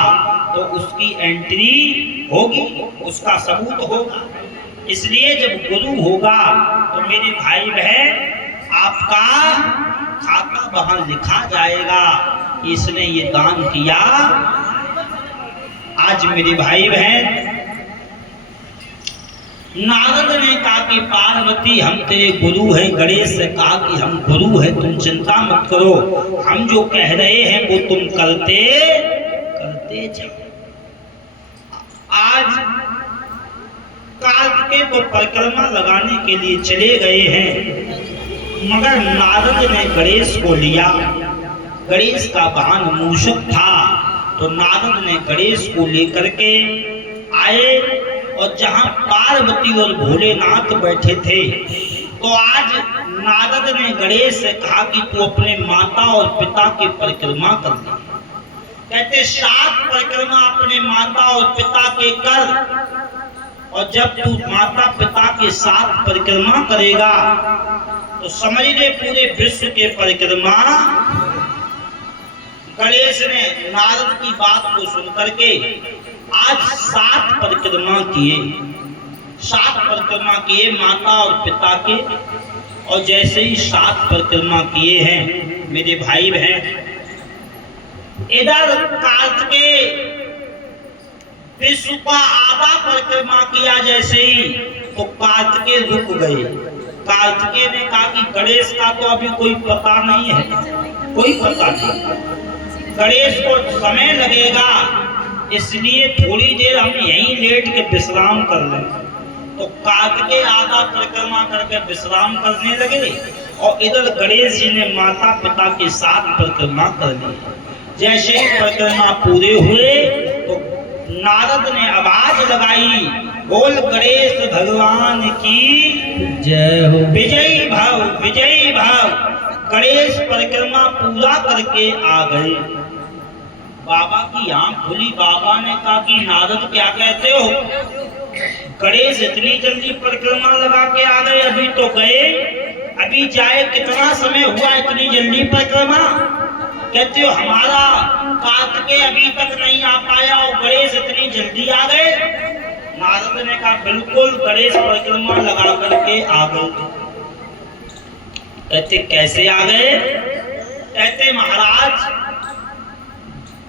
तो उसकी एंट्री होगी, उसका सबूत होगा। इसलिए जब गुरु होगा तो मेरे भाई बहन आपका खाता वहां लिखा जाएगा, इसने ये दान किया। आज मेरे भाई बहन नारद ने कहा कि पार्वती हम तेरे गुरु हैं। गणेश ने कहा कि हम गुरु हैं, तुम चिंता मत करो, हम जो कह रहे हैं वो तुम करते जाओ। आज कार्तिकेय को परिक्रमा लगाने के लिए चले गए हैं, मगर नारद ने गणेश को लिया। गणेश का वाहन मूषक था, तो नारद ने गणेश को लेकर के आए, और जहां पार्वती और भोलेनाथ बैठे थे, तो आज नारद ने गणेश से कहा कि तू अपने माता और पिता की परिक्रमा कर दे। कहते 7 परिक्रमा अपने माता और पिता के कर, और जब तू माता पिता के 7 परिक्रमा करेगा तो समझ ले पूरे विश्व के परिक्रमा। गणेश ने नारद की बात को सुनकर के आज 7 परिक्रमा किए। 7 परिक्रमा किए माता और पिता के, और जैसे ही 7 परिक्रमा किए हैं मेरे भाई बहन, इधर कार्तिकेय विश्व का आधा परिक्रमा किया जैसे ही, तो कार्तिकेय रुक गए। कार्तिकेय ने कहा कि गणेश का तो अभी कोई पता नहीं है, कोई पता नहीं, गणेश को समय लगेगा, इसलिए थोड़ी देर हम यहीं लेट के विश्राम कर लें। तो कार्तिकेय आधा परिक्रमा करके विश्राम करने लगे, और इधर गणेश जी ने माता पिता के 7 परिक्रमा कर ली। जैसे ही परिक्रमा पूरे हुए तो नारद ने आवाज लगाई, बोल गणेश भगवान की जय हो। विजयी भाव, विजयी भाव। गणेश परिक्रमा पूरा करके आ गए। बाबा की आंख खुली। बाबा ने कहा कि नारद क्या कहते हो, गणेश इतनी जल्दी परिक्रमा लगा के आ गए, अभी तो गए, अभी जाए कितना समय हुआ इतनी जल्दी परिक्रमा। कहते हो हमारा कार्तिकेय अभी तक नहीं आ पाया और गणेश इतनी जल्दी आ गए। नारद ने कहा बिल्कुल गणेश परिक्रमा लगा करके आ गए। कहते कैसे आ गए? कहते महाराज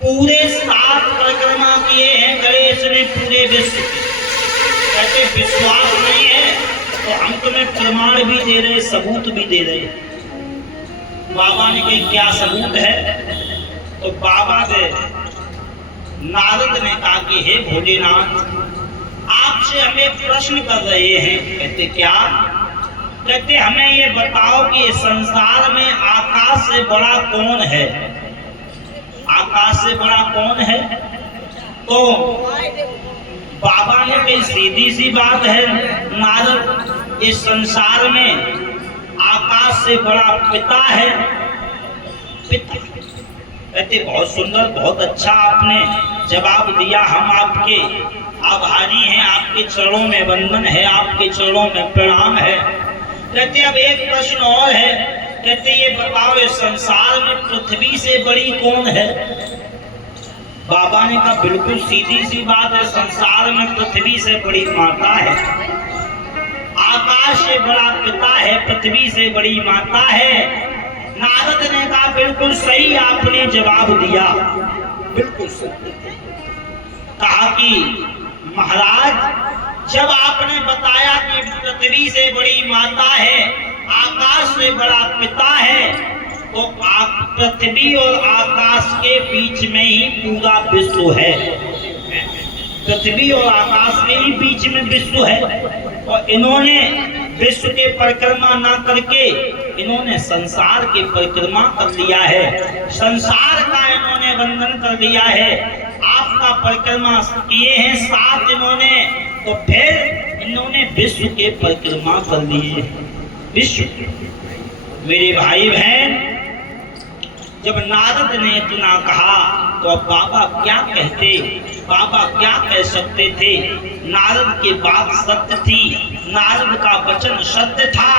पूरे 7 परिक्रमा किए हैं गणेश ने पूरे विश्व की। कहते विश्वास नहीं है तो हम तुम्हें प्रमाण भी दे रहे, सबूत भी दे रहे। बाबा ने कही क्या सबूत है? तो बाबा ने नारद ने कहा कि हे भोलेनाथ आपसे हमें प्रश्न कर रहे हैं। कहते क्या? कहते हमें ये बताओ कि संसार में आकाश से बड़ा कौन है? आकाश से बड़ा कौन है? तो बाबा ने कही सीधी सी बात है नारद, इस संसार में आकाश से बड़ा पिता है। पिता। कहते बहुत सुंदर, बहुत अच्छा आपने जवाब दिया, हम आपके आभारी हैं, आपके चरणों में वंदन है, आपके चरणों में प्रणाम है। कहते अब एक प्रश्न और है। कहते ये बताओ इस संसार में पृथ्वी से बड़ी कौन है? बाबा ने कहा बिल्कुल सीधी सी बात है, संसार में पृथ्वी से बड़ी माता है, आकाश से बड़ा पिता है, पृथ्वी से बड़ी माता है। नारद ने कहा बिल्कुल सही आपने जवाब दिया, बिल्कुल सही। कहा कि महाराज जब आपने बताया कि पृथ्वी से बड़ी माता है, आकाश से बड़ा पिता है, तो पृथ्वी और आकाश के बीच में ही पूरा विश्व है। पृथ्वी और आकाश के ही बीच में विश्व है। और इन्होंने विश्व के परिक्रमा ना करके इन्होंने संसार के परिक्रमा कर लिया है, संसार का इन्होंने वंदन कर लिया है। आपका परिक्रमा किए हैं 7 इन्होंने, तो फिर इन्होंने विश्व के परिक्रमा कर लिए। विश्व। मेरे भाई बहन जब नारद ने इतना कहा तो अब बाबा क्या कहते, बाबा क्या कह सकते थे? नारद की बात सत्य थी, नारद का वचन सत्य था,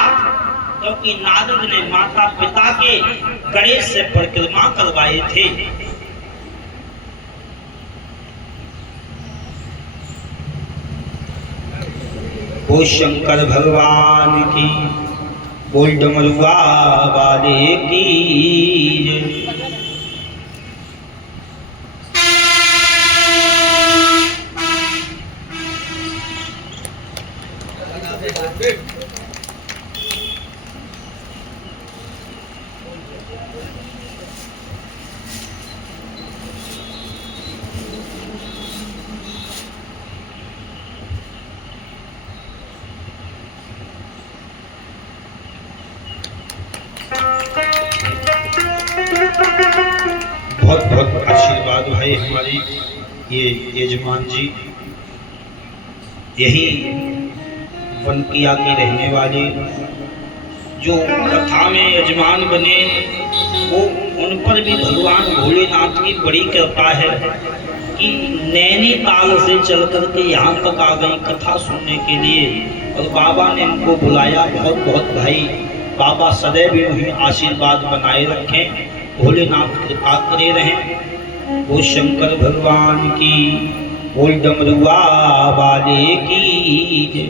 क्योंकि नारद ने माता पिता के गणेश से परिक्रमा करवाए थे। वो शंकर भगवान की, बोल डमरुआ वाले की। बहुत बहुत आशीर्वाद भाई हमारी ये यजमान जी, यही वनकिया के रहने वाले जो कथा में यजमान बने, वो उन पर भी भगवान भोलेनाथ की बड़ी कृपा है कि नैनीताल से चल करके यहाँ तक आ गई कथा सुनने के लिए, और बाबा ने उनको बुलाया। बहुत बहुत भाई बाबा सदैव उन्हें आशीर्वाद बनाए रखें, भोलेनाथ कृपा करे रहें। वो शंकर भगवान की, बोल डमरुआ वाले की।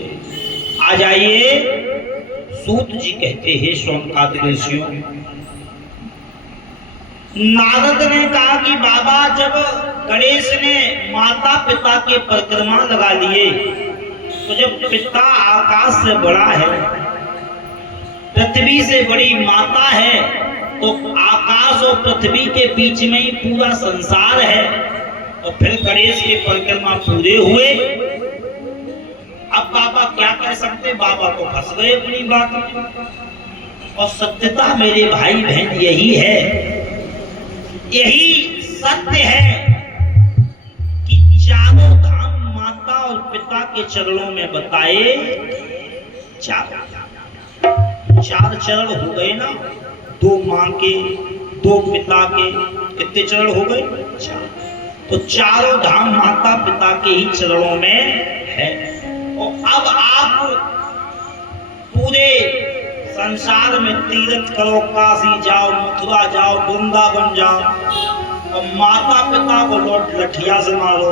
आ जाइए। सूत जी कहते हैं सोनकाद ऋषियों, नारद ने कहा कि बाबा जब गणेश ने माता पिता के परिक्रमा लगा लिए, तो जब पिता आकाश से बड़ा है, पृथ्वी से बड़ी माता है, तो आकाश और पृथ्वी के बीच में ही पूरा संसार है, और फिर गणेश के परिक्रमा पूरे हुए। अब बाबा क्या कह सकते? बाबा तो फंस गए अपनी बात में। और सत्यता मेरे भाई बहन यही है, यही सत्य है कि चारों धाम माता और पिता के चरणों में बताए। चार चरण हो गए ना, 2 माँ के, 2 पिता के, कितने चरण हो गए? 4। तो चारों धाम माता पिता के ही चरणों में है। और अब आप पूरे संसार में तीर्थ करो, काशी जाओ, मथुरा जाओ, वृंदावन जाओ, और माता पिता को लठिया से मारो,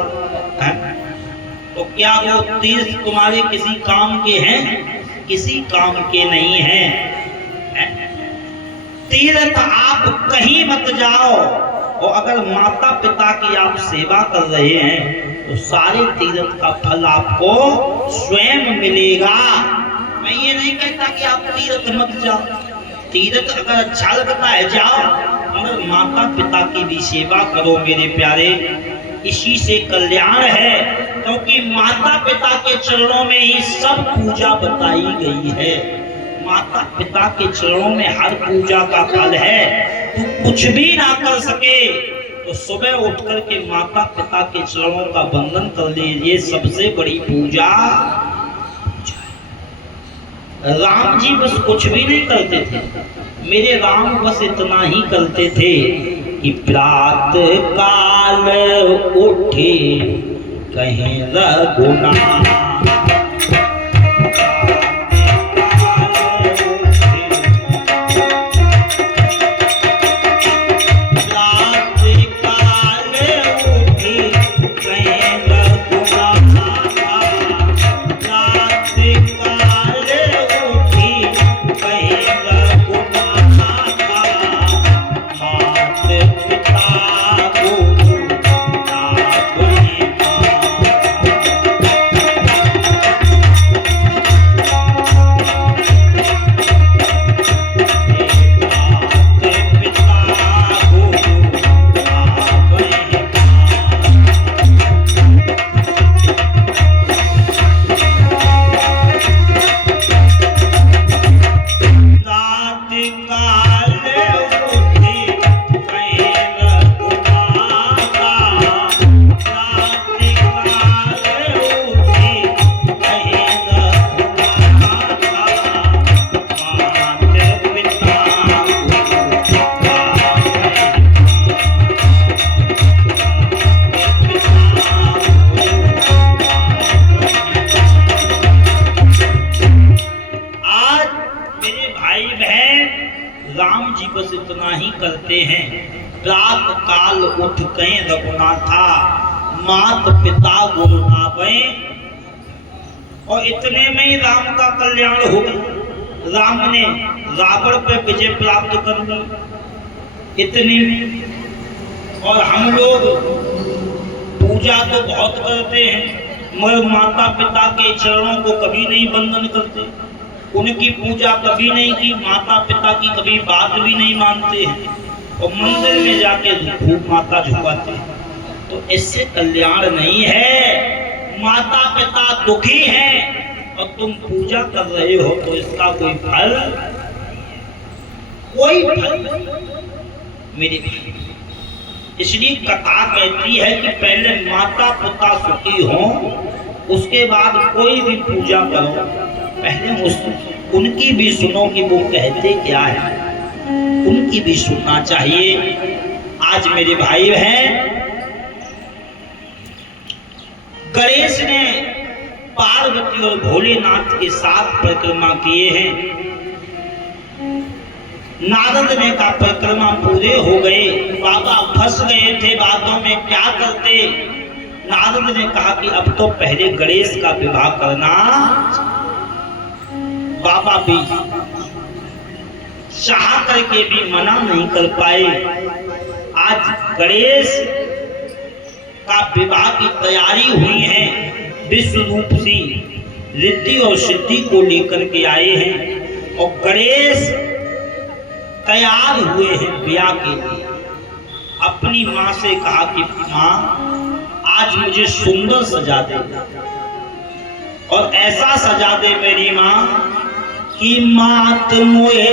तो क्या वो तीर्थ तुम्हारे किसी काम के हैं? किसी काम के नहीं हैं। तीर्थ आप कहीं मत जाओ, और अगर माता पिता की आप सेवा कर रहे हैं तो सारे तीर्थ का फल आपको स्वयं मिलेगा। मैं ये नहीं कहता कि आप तीर्थ मत जाओ, तीर्थ अगर अच्छा लगता है जाओ, मगर माता पिता की भी सेवा करो मेरे प्यारे, इसी से कल्याण है। क्योंकि माता पिता के चरणों में ही सब पूजा बताई गई है। माता पिता के चरणों में हर पूजा का फल है। तू कुछ भी ना कर सके तो सुबह उठ करके माता पिता के चरणों का वंदन कर ले, ये सबसे बड़ी पूजा। राम जी बस कुछ भी नहीं करते थे, मेरे राम बस इतना ही करते थे कि प्रातः काल उठे कहीं रघुनाथ, राम जी बस इतना ही करते हैं। प्रात काल उठ कहीं रघुनाथा, मात पिता गुरु नावे, और इतने में ही राम का कल्याण हो गया। राम ने रावण पे विजय प्राप्त कर ली इतने में। और हम लोग पूजा तो बहुत करते हैं, मगर माता पिता के चरणों को कभी नहीं वंदन करते, उनकी पूजा कभी नहीं की, माता पिता की कभी बात भी नहीं मानते हैं, और मंदिर में जाके धूप माता झुकाते हैं। तो इससे कल्याण नहीं है। माता पिता दुखी हैं और तुम पूजा कर रहे हो तो इसका कोई फल मेरे। इसलिए कथा कहती है कि पहले माता पिता सुखी हो, उसके बाद कोई भी पूजा करो, पहले उनकी भी सुनो कि वो कहते क्या है, उनकी भी सुनना चाहिए। आज मेरे भाई बहन, गणेश ने पार्वती और भोलेनाथ के साथ परिक्रमा किए हैं। नारद ने कहा परिक्रमा पूरे हो गए, बाबा फंस गए थे बातों में, क्या करते। नारद ने कहा कि अब तो पहले गणेश का विवाह करना। बाबा भी चाह करके भी मना नहीं कर पाए। आज गणेश का विवाह की तैयारी हुई है, विश्व रूप सी रिद्धि और सिद्धि को लेकर के आए हैं, और गणेश तैयार हुए हैं ब्याह के लिए। अपनी माँ से कहा कि माँ आज मुझे सुंदर सजा दे, और ऐसा सजा दे मेरी माँ कि मात मोए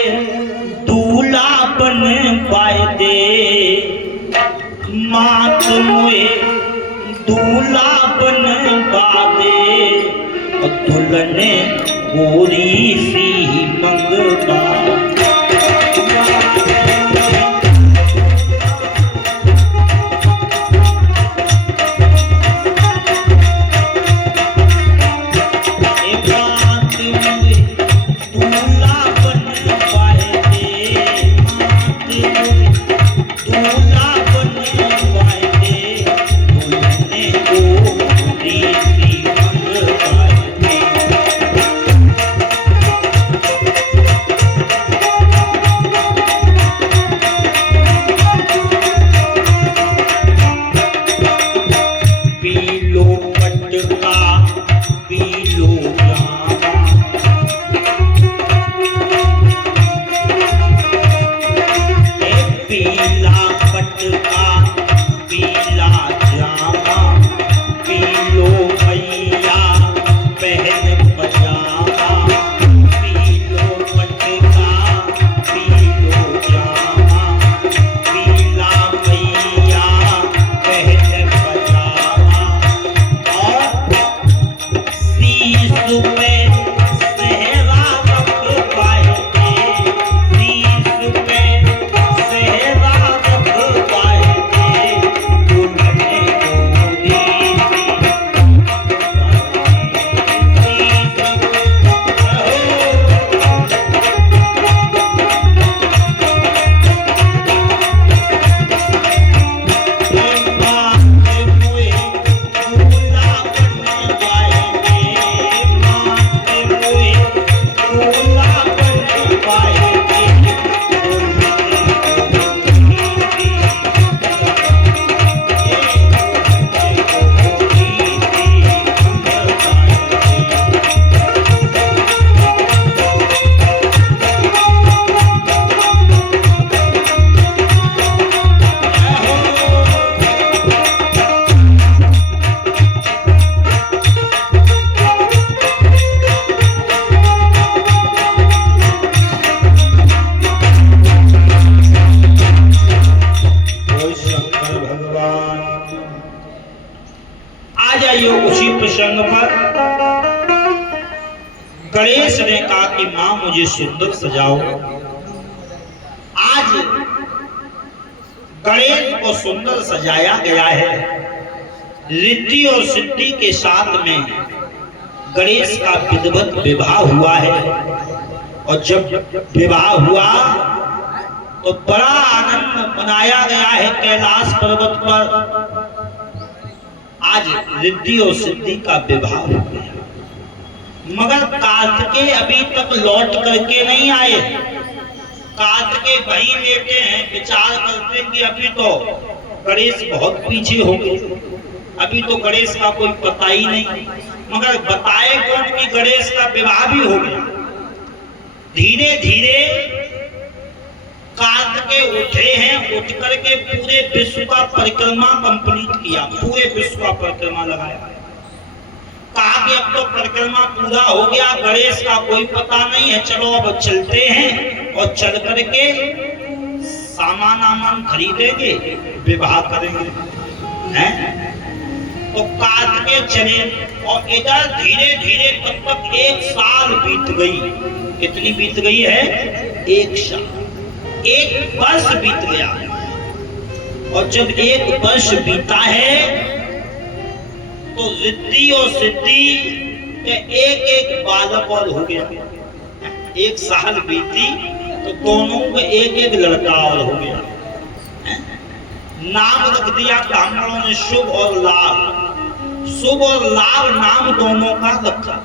दूल्हा बन पाए दे, मात मोए दूल्हा बन पाए, और दुल्हन गोरी सी मंगवा। माँ मुझे सुंदर सजाओ। आज गणेश को सुंदर सजाया गया है। रिद्धि और सिद्धि के साथ में गणेश का विधिवत विवाह हुआ है। और जब विवाह हुआ तो बड़ा आनंद मनाया गया है कैलाश पर्वत पर। आज रिद्धि और सिद्धि का विवाह हो गया, मगर कार्तिकेय अभी तक लौट करके नहीं आए। कार्तिकेय वहीं लेटे हैं, विचार करते हैं कि अभी तो गणेश बहुत पीछे हो गए, अभी तो गणेश का कोई पता ही नहीं। मगर बताए कौन कि गणेश का विवाह भी हो गया। धीरे धीरे कार्तिकेय उठे हैं, उठ करके पूरे विश्व का परिक्रमा कंप्लीट किया, पूरे विश्व का परिक्रमा लगाया। कहा कि अब तो परिक्रमा पूरा हो गया, गणेश का कोई पता नहीं है, चलो अब चलते हैं और चल करके सामान खरीदेंगे, विवाह करेंगे। हैं? तो कार्तिकेय चले और इधर धीरे धीरे तब तक 1 साल बीत गई। कितनी बीत गई है? 1 साल, 1 वर्ष बीत गया। और जब 1 वर्ष बीता है तो रिद्धि और सिद्धि के एक बालक और हो गया। 1 साल बीती तो दोनों में एक लड़का और हो गया। नाम रख दिया ब्राह्मणों ने शुभ और लाभ। शुभ और लाभ नाम दोनों का रखा।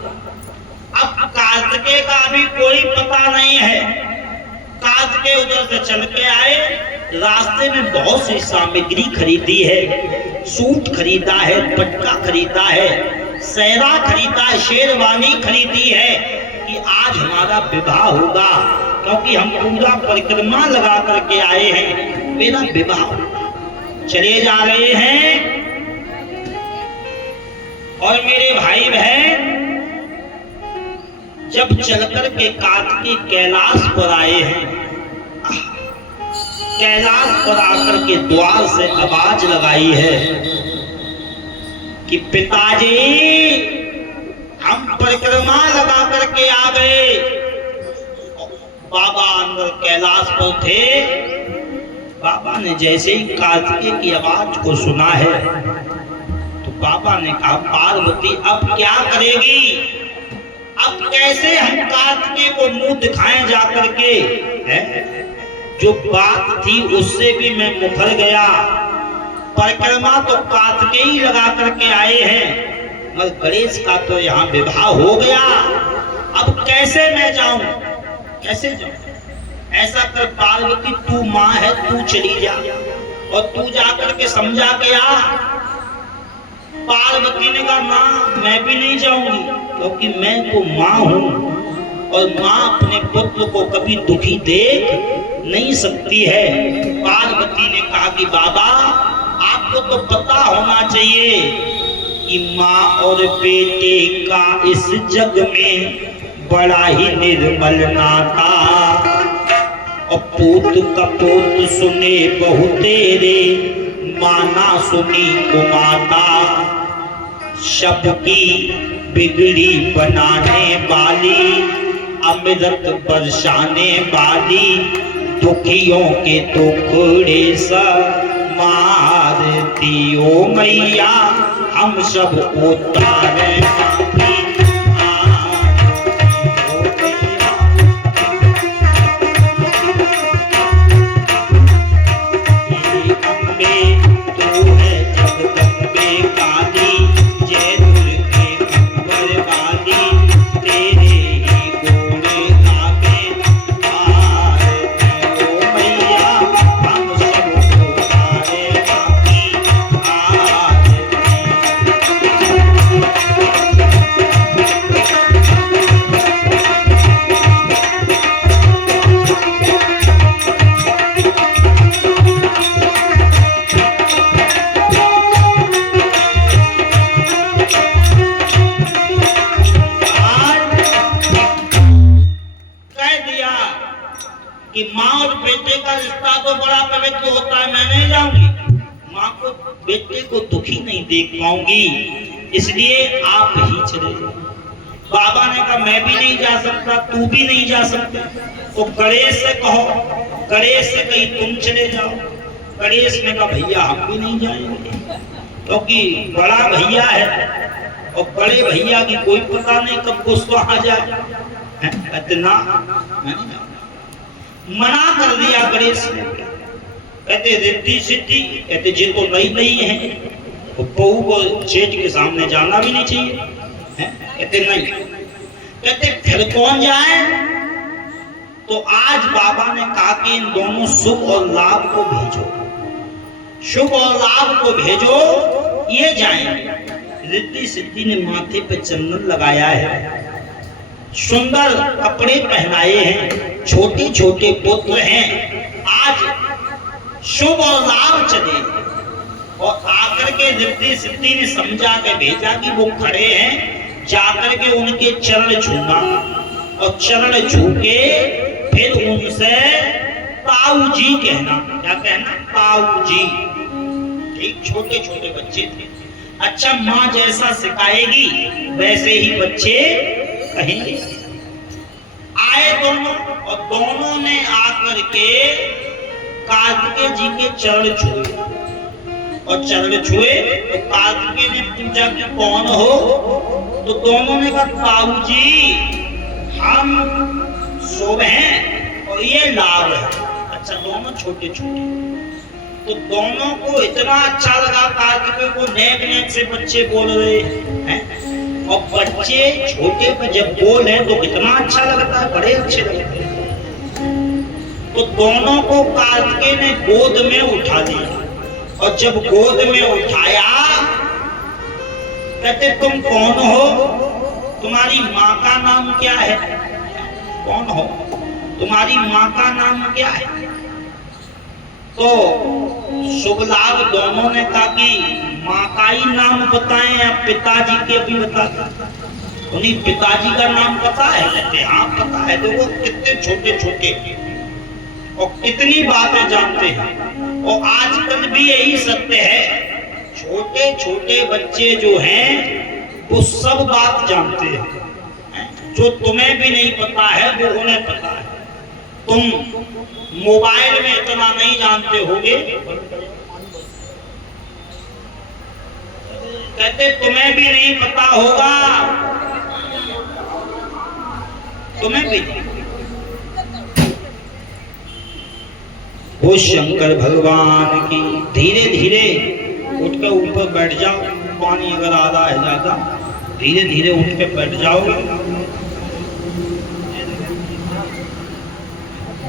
अब कार्तिकेय का अभी कोई पता नहीं है। कार्तिकेय उधर से चल के आए, रास्ते में बहुत सी सामग्री खरीदी है, सूट खरीदा है, पटका खरीदा है, सहरा खरीदा है, शेरवानी खरीदी है कि आज हमारा विवाह होगा, क्योंकि हम पूरा परिक्रमा लगा करके आए हैं, मेरा विवाह होगा। चले जा रहे हैं और मेरे भाई बहन जब चलकर के कार्तिकेय कैलाश पर आए हैं, कैलाश पर आकर के द्वार से आवाज लगाई है कि पिताजी हम परिक्रमा लगा करके आ गए। बाबा अंदर कैलाश पर थे। बाबा ने जैसे ही कार्तिकेय की आवाज को सुना है तो बाबा ने कहा, पार्वती अब क्या करेगी? अब कैसे हम कार्तिकेय को मुंह दिखाएं जा करके? जो बात थी उससे भी मैं मुकर गया। परिक्रमा तो कार्तिकेय ही लगा करके आए हैं, मगर गणेश का तो यहाँ विवाह हो गया। अब कैसे मैं जाऊं, कैसे जाऊं? ऐसा कर पार्वती, तू माँ है, तू चली जा और तू जाकर के समझा के आ। पार्वती ने कहा, माँ मैं भी नहीं जाऊंगी, क्योंकि मैं तो माँ हूँ और माँ अपने पुत्र को कभी दुखी देख नहीं सकती है। पार्वती ने कहा कि बाबा आपको तो पता होना चाहिए कि माँ और बेटे का इस जग में बड़ा ही निर्मल नाता। और पूत कपूत सुने बहु तेरे, माना सुनी कुमाता। सबकी बिगड़ी बनाने वाली, अमृत बरसाने वाली, दुखियों के टुकड़े सब मारती ओ मैया, हम सब उतारे कि माँ और बेटे का रिश्ता तो बड़ा पवित्र होता है, मैं नहीं जाऊंगी, माँ को बेटे को दुखी नहीं देख पाऊंगी, इसलिए आप ही चले जाओ। बाबा ने कहा मैं भी नहीं जा सकता, तू भी नहीं जा सकता। तो गणेश से कहो, गणेश से कहीं तुम चले जाओ। गणेश ने कहा भैया हम भी नहीं जाएंगे, क्योंकि बड़ा भैया है और बड़े भैया की कोई पता नहीं कब गुस्सा आ जाए। इतना मना कर दिया गणेश ने। कहते रिद्धि सिद्धि, कहते जे तो नई नई है तो बहू को जेठ के सामने जाना भी नहीं चाहिए। कहते नहीं। कहते फिर कौन जाए? तो आज बाबा ने कहा कि इन दोनों शुभ और लाभ को भेजो, शुभ और लाभ को भेजो, ये जाएंगे। रिद्धि सिद्धि ने माथे पे चंदन लगाया है, सुंदर कपड़े पहनाए हैं, छोटे छोटे पुत्र हैं। आज शुभ और लाभ चले और आकर के रिद्धि सिद्धि ने समझा के भेजा कि वो खड़े हैं, जाकर के उनके चरण छूना और चरण छू के फिर उनसे ताऊ जी कहना। क्या कहना? ताऊ जी। ठीक, छोटे छोटे बच्चे थे। अच्छा, माँ जैसा सिखाएगी वैसे ही बच्चे कहेंगे। आए दोनों और दोनों ने आकर के कार्तिकेय जी के चरण छुए और चरण छुए तो कार्तिकेय ने पूछा कि कौन हो? तो दोनों ने कहा ताऊ जी हम शुभ हैं और ये लाभ है। अच्छा, दोनों छोटे छोटे। तो दोनों को इतना अच्छा लगा कार्तिकेय को, नेक नेक से बच्चे बोल रहे हैं और बच्चे छोटे पे जब बोले तो कितना अच्छा लगता है, बड़े अच्छे लगते हैं। तो दोनों को कार्तिकेय ने गोद में उठा लिया और जब गोद में उठाया कहते तुम कौन हो? तुम्हारी माँ का नाम क्या है? कौन हो? तुम्हारी माँ का नाम क्या है? तो शुभ लाभ दोनों ने कहा कि माँ का ही नाम बताएं या पिताजी के भी बता दें। उन्हीं पिताजी का नाम पता है? कहते हाँ पता है। देखो कितने छोटे छोटे और कितनी बातें जानते हैं। और आजकल भी यही सत्य है, छोटे छोटे बच्चे जो हैं वो सब बात जानते हैं। जो तुम्हें भी नहीं पता है वो उन्हें पता है। तुम मोबाइल में इतना नहीं जानते होगे, कहते तुम्हें भी नहीं पता होगा, तुम्हें भी नहीं। वो शंकर भगवान की। धीरे धीरे उठ के ऊपर बैठ जाओ, पानी अगर आधा है ज्यादा, धीरे धीरे उठ के बैठ जाओगे।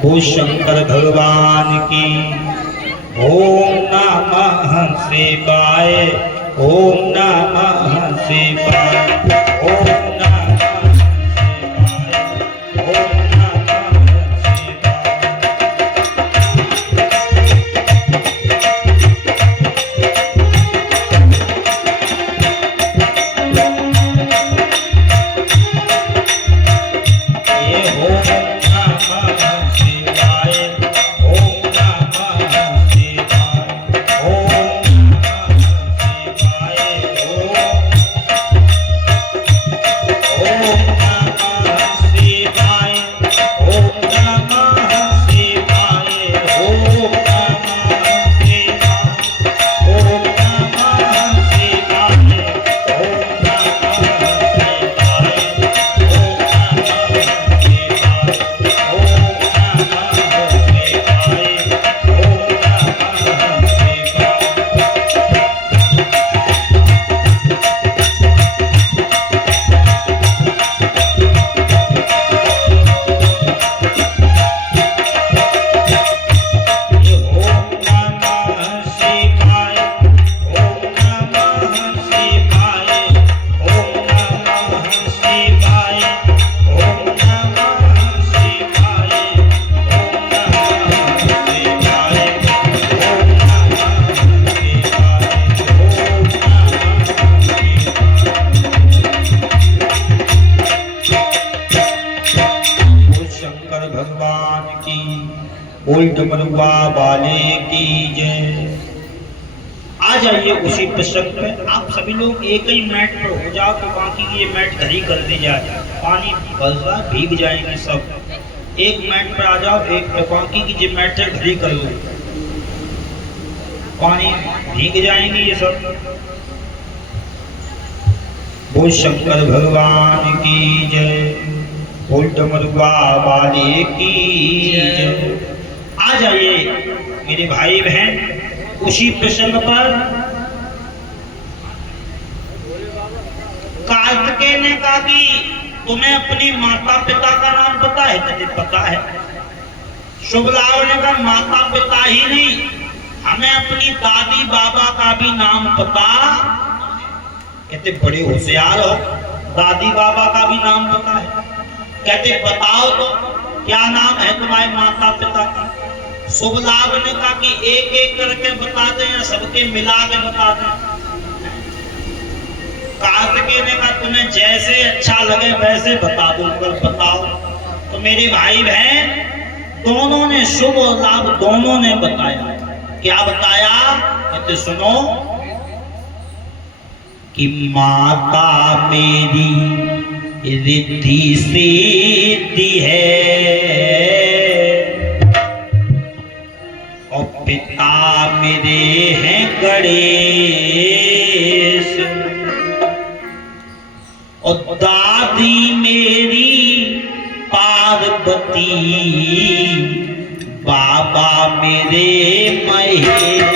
वो शंकर भगवान की। ओम नमः शिवाय, ओम नमः शिवाय, ओम नमः शिवाय, ओम नमः उल्ट मलुआ वाले की जय। आ जाइए उसी प्रसंग पे। आप सभी लोग एक ही मैट पर हो जाओ तो बाकी की ये मैट घड़ी कर दी जाए, पानी भर रहा भीग जाएंगे सब। एक मैट पर आ जाओ, एक पे बाकी की जो मैट है घड़ी कर लो, पानी भीग जाएंगे ये सब। बोल शंकर भगवान की जय, बोल डमरुआ वाले की जय। आ जाइए मेरे भाई बहन उसी प्रसंग पर। कार्तिकेय ने कहा कि तुम्हें अपनी माता पिता का नाम पता है? तुझे पता है। शुभलाभ ने कहा माता पिता ही नहीं, हमें अपनी दादी बाबा का भी नाम पता। कहते बड़े होशियार हो, दादी बाबा का भी नाम पता है। कहते बताओ तो क्या नाम है तुम्हारे माता पिता का? शुभ लाभ ने कहा कि एक एक करके बता दें या सबके मिला के बता दें। कार्तिकेय ने कहा तुम्हें जैसे अच्छा लगे वैसे बता दो, बताओ। तो मेरे भाई बहन दोनों ने, शुभ और लाभ दोनों ने बताया। क्या बताया? कहते सुनो कि माता मेरी रिद्धि सिद्धि है और पिता मेरे हैं गणेश और दादी मेरी पार्वती, बाबा मेरे महेश।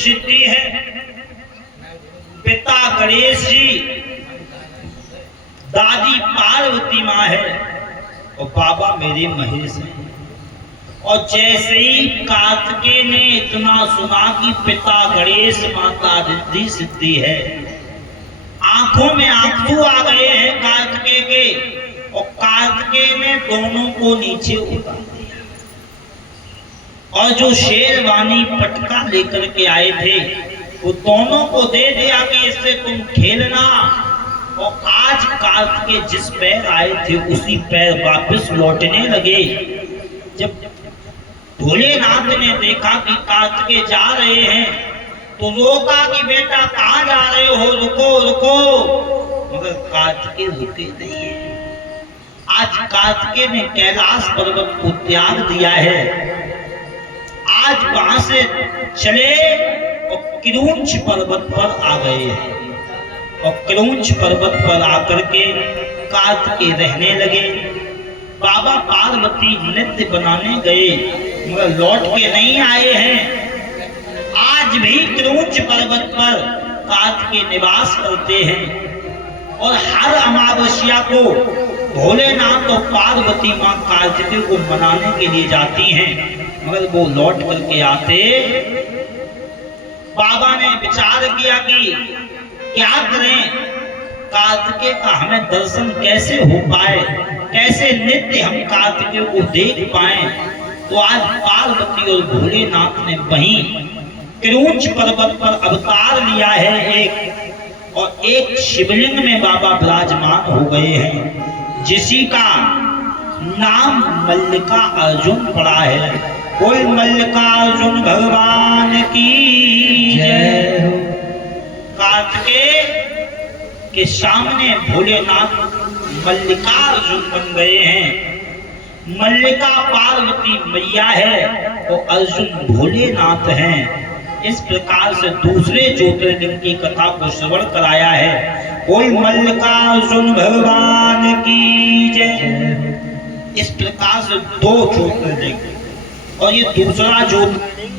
सिद्धि है, पिता गणेश जी, दादी पार्वती माँ है और बाबा मेरे महेश हैं। और जैसे ही कार्तिकेय ने इतना सुना कि पिता गणेश माता रिद्धि सिद्धि है, आंखों में आंसू आ गए हैं कार्तिकेय के। और कार्तिकेय ने दोनों को नीचे उतार दिया और जो शेरवानी पटका लेकर के आए थे वो दोनों को दे दिया कि इससे तुम खेलना। और आज कार्तिकेय जिस पैर आए थे उसी पैर वापस लौटने लगे। जब भोलेनाथ ने देखा कि कार्तिकेय जा रहे हैं तो रोका कि बेटा कहाँ जा रहे हो, रुको रुको। मगर कार्तिकेय रुके नहीं है। आज कार्तिकेय ने कैलाश पर्वत को त्याग दिया है। आज वहां से चले और किरुंच पर्वत पर आ गए हैं और किरुंच पर्वत पर आकर के कार्तिकेय रहने लगे। बाबा पार्वती नृत्य बनाने गए मगर लौट के नहीं आए हैं। आज भी किरुंच पर्वत पर कार्तिकेय निवास करते हैं और हर अमावस्या को भोलेनाथ और पार्वती माँ कार्तिकेय को मनाने के लिए जाती हैं। मगर वो लौट करके आते, बाबा ने विचार किया कि क्या करें, कार्तिकेय का हमें दर्शन कैसे हो पाए, कैसे नित्य हम कार्तिकेय को देख पाए। तो आज पार्वती और भोलेनाथ ने वहीं किरुंच पर्वत पर अवतार लिया है एक, और एक शिवलिंग में बाबा विराजमान हो गए हैं जिसी का नाम मल्लिका अर्जुन पड़ा है। कोई मल्लिकार्जुन भगवान की जय। कार्तिकेय के सामने भोलेनाथ मल्लिकार्जुन बन गए हैं। मल्लिका पार्वती मैया है और अर्जुन भोलेनाथ हैं। इस प्रकार से दूसरे ज्योतिर्लिंग की कथा को श्रवण कराया है। कोई मल्लिकार्जुन भगवान की जय। इस प्रकार से दो ज्योतिर्लिंग और ये दूसरा ज्योतिर्लिंग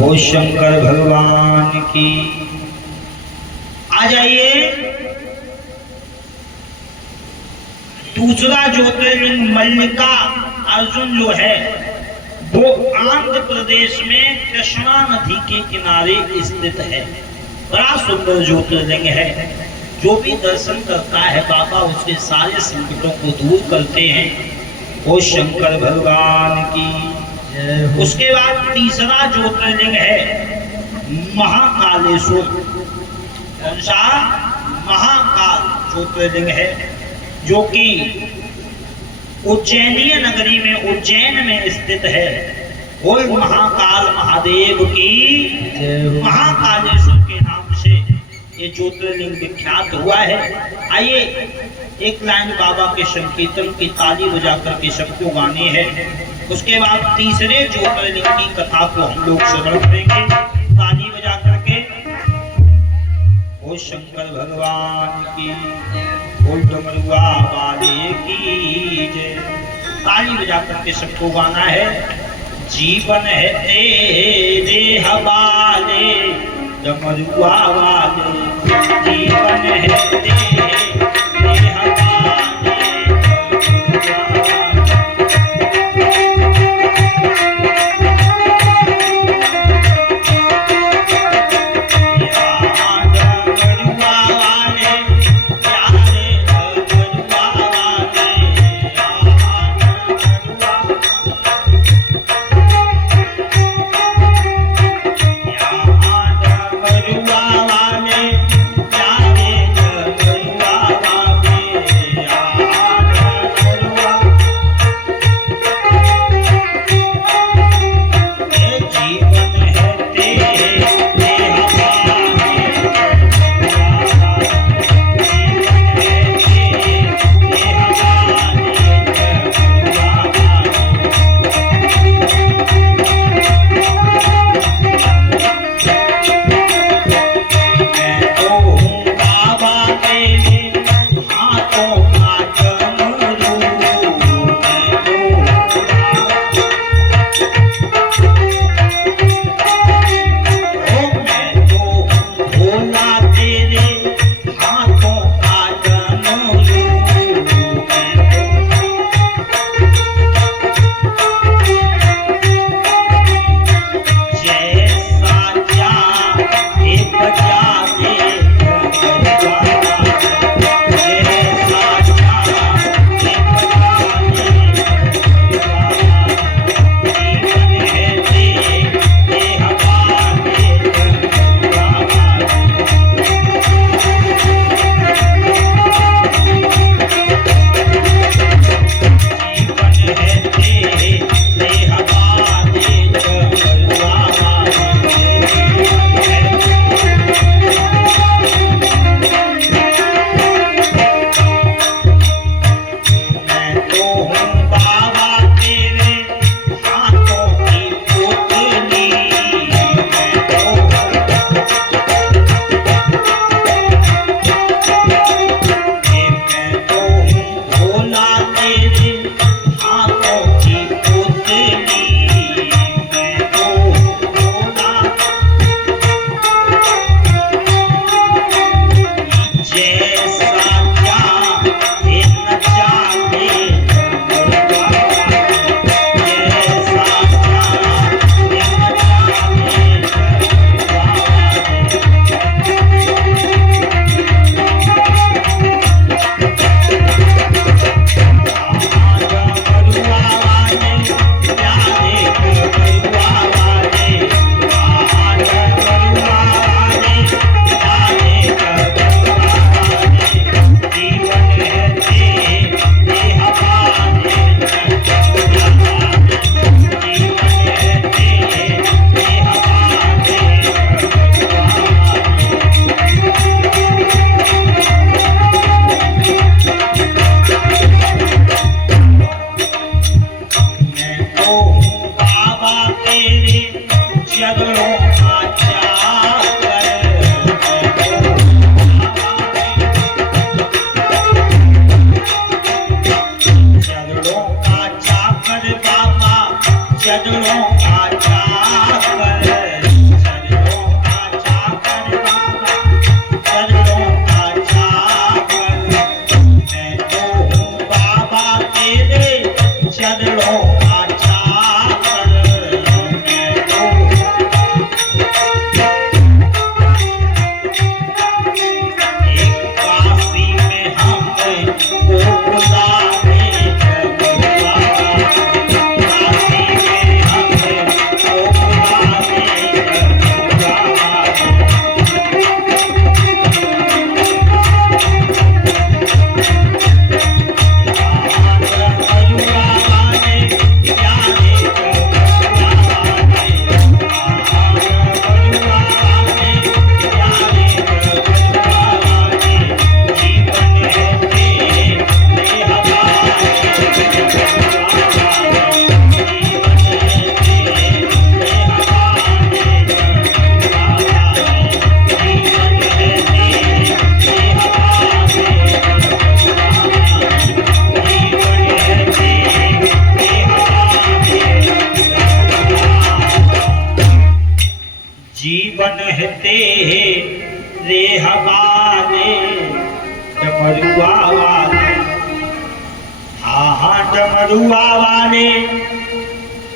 वो शंकर भगवान की। आ जाइए, दूसरा ज्योतिर्लिंग मल्लिका अर्जुन जो है वो आंध्र प्रदेश में कृष्णा नदी के किनारे स्थित है। बड़ा सुंदर ज्योतिर्लिंग है। जो भी दर्शन करता है बाबा उसके सारे संकटों को दूर करते हैं। वो शंकर भगवान की। उसके बाद तीसरा ज्योतिर्लिंग है महाकालेश्वर। कौन सा? महाकाल ज्योतिर्लिंग है जो कि उज्जैनीय नगरी में उज्जैन में स्थित है। और महाकाल महादेव की महाकालेश्वर के नाम से ये ज्योतिर्लिंग विख्यात हुआ है। आइए एक लाइन बाबा के संकीर्तन की ताली बजा करके सबको गानी है। उसके बाद तीसरे ज्योतिर्लिंग की कथा को हम लोग श्रवण करेंगे ताली बजा करके। ओ शंकर भगवान की, बोल डमरुआ वाले की जय। ताली बजा करके सबको गाना है। जीवन है तेरे हवाले डमरुआ वाले, जीवन है तेरे हवाले चरणों का चाकर है रे हमारे डमरुआ वाले, हाँ डमरुआ वाले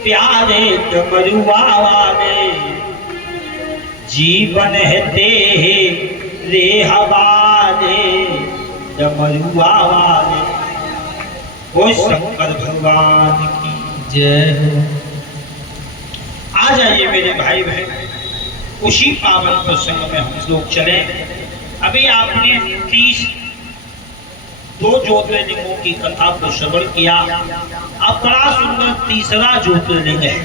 प्यारे डमरुआ वाले, जीवन है रे हमारे डमरुआ वाले। वो शंकर भगवान की जय हो। आ जाइए मेरे भाई बहन, उसी पावन प्रसंग में हम लोग चले। अभी आपने 32 ज्योतिर्लिंगों की कथा को श्रवण किया। अब बड़ा सुंदर तीसरा ज्योतिर्लिंग है,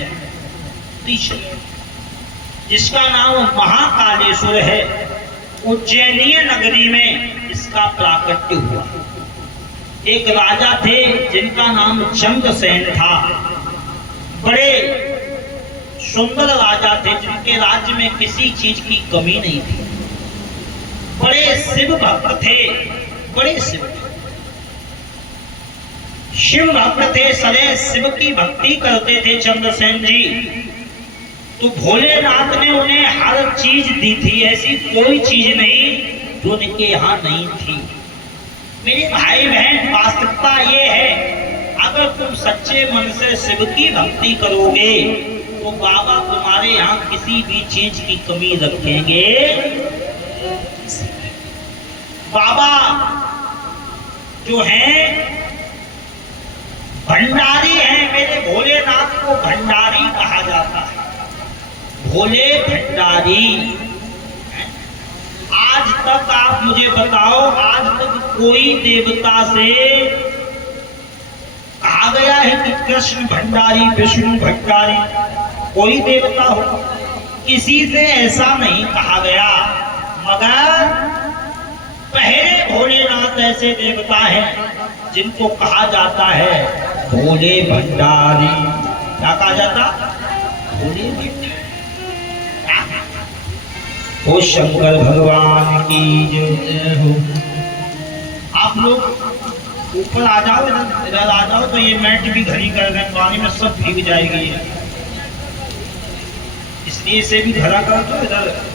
जिसका नाम महाकालेश्वर है। उज्जैनीय नगरी में इसका प्राकट्य हुआ। एक राजा थे जिनका नाम चंद्रसेन था। बड़े सुंदर राजा थे, जिनके राज्य में किसी चीज की कमी नहीं थी। बड़े शिव भक्त थे, बड़े शिव भक्त थे, सदैव शिव की भक्ति करते थे चंद्रसेन जी। तो भोलेनाथ ने उन्हें हर चीज दी थी, ऐसी कोई चीज नहीं जो उनके यहाँ नहीं थी। मेरे भाई बहन, वास्तविकता ये है, अगर तुम सच्चे मन से शिव की भक्ति करोगे तो बाबा तुम्हारे यहाँ किसी भी चीज की कमी रखेंगे। बाबा जो हैं भंडारी हैं। मेरे भोलेनाथ को भंडारी कहा जाता है, भोले भंडारी। आज तक आप मुझे बताओ, आज तक कोई देवता से कहा गया है कि कृष्ण भंडारी, विष्णु भंडारी, कोई देवता हो, किसी से ऐसा नहीं कहा गया। मगर पहले भोलेनाथ ऐसे देवता हैं जिनको कहा जाता है भोले भंडारी। क्या कहा जाता? भोले भंडारी। ओ शंकर भगवान की जय हो। आप लोग ऊपर आ जाओ, इधर आ जाओ, तो ये मैट भी घड़ी कर रहे हैं, पानी में सब भीग जाएगी, इसलिए इसे भी घड़ा कर दो।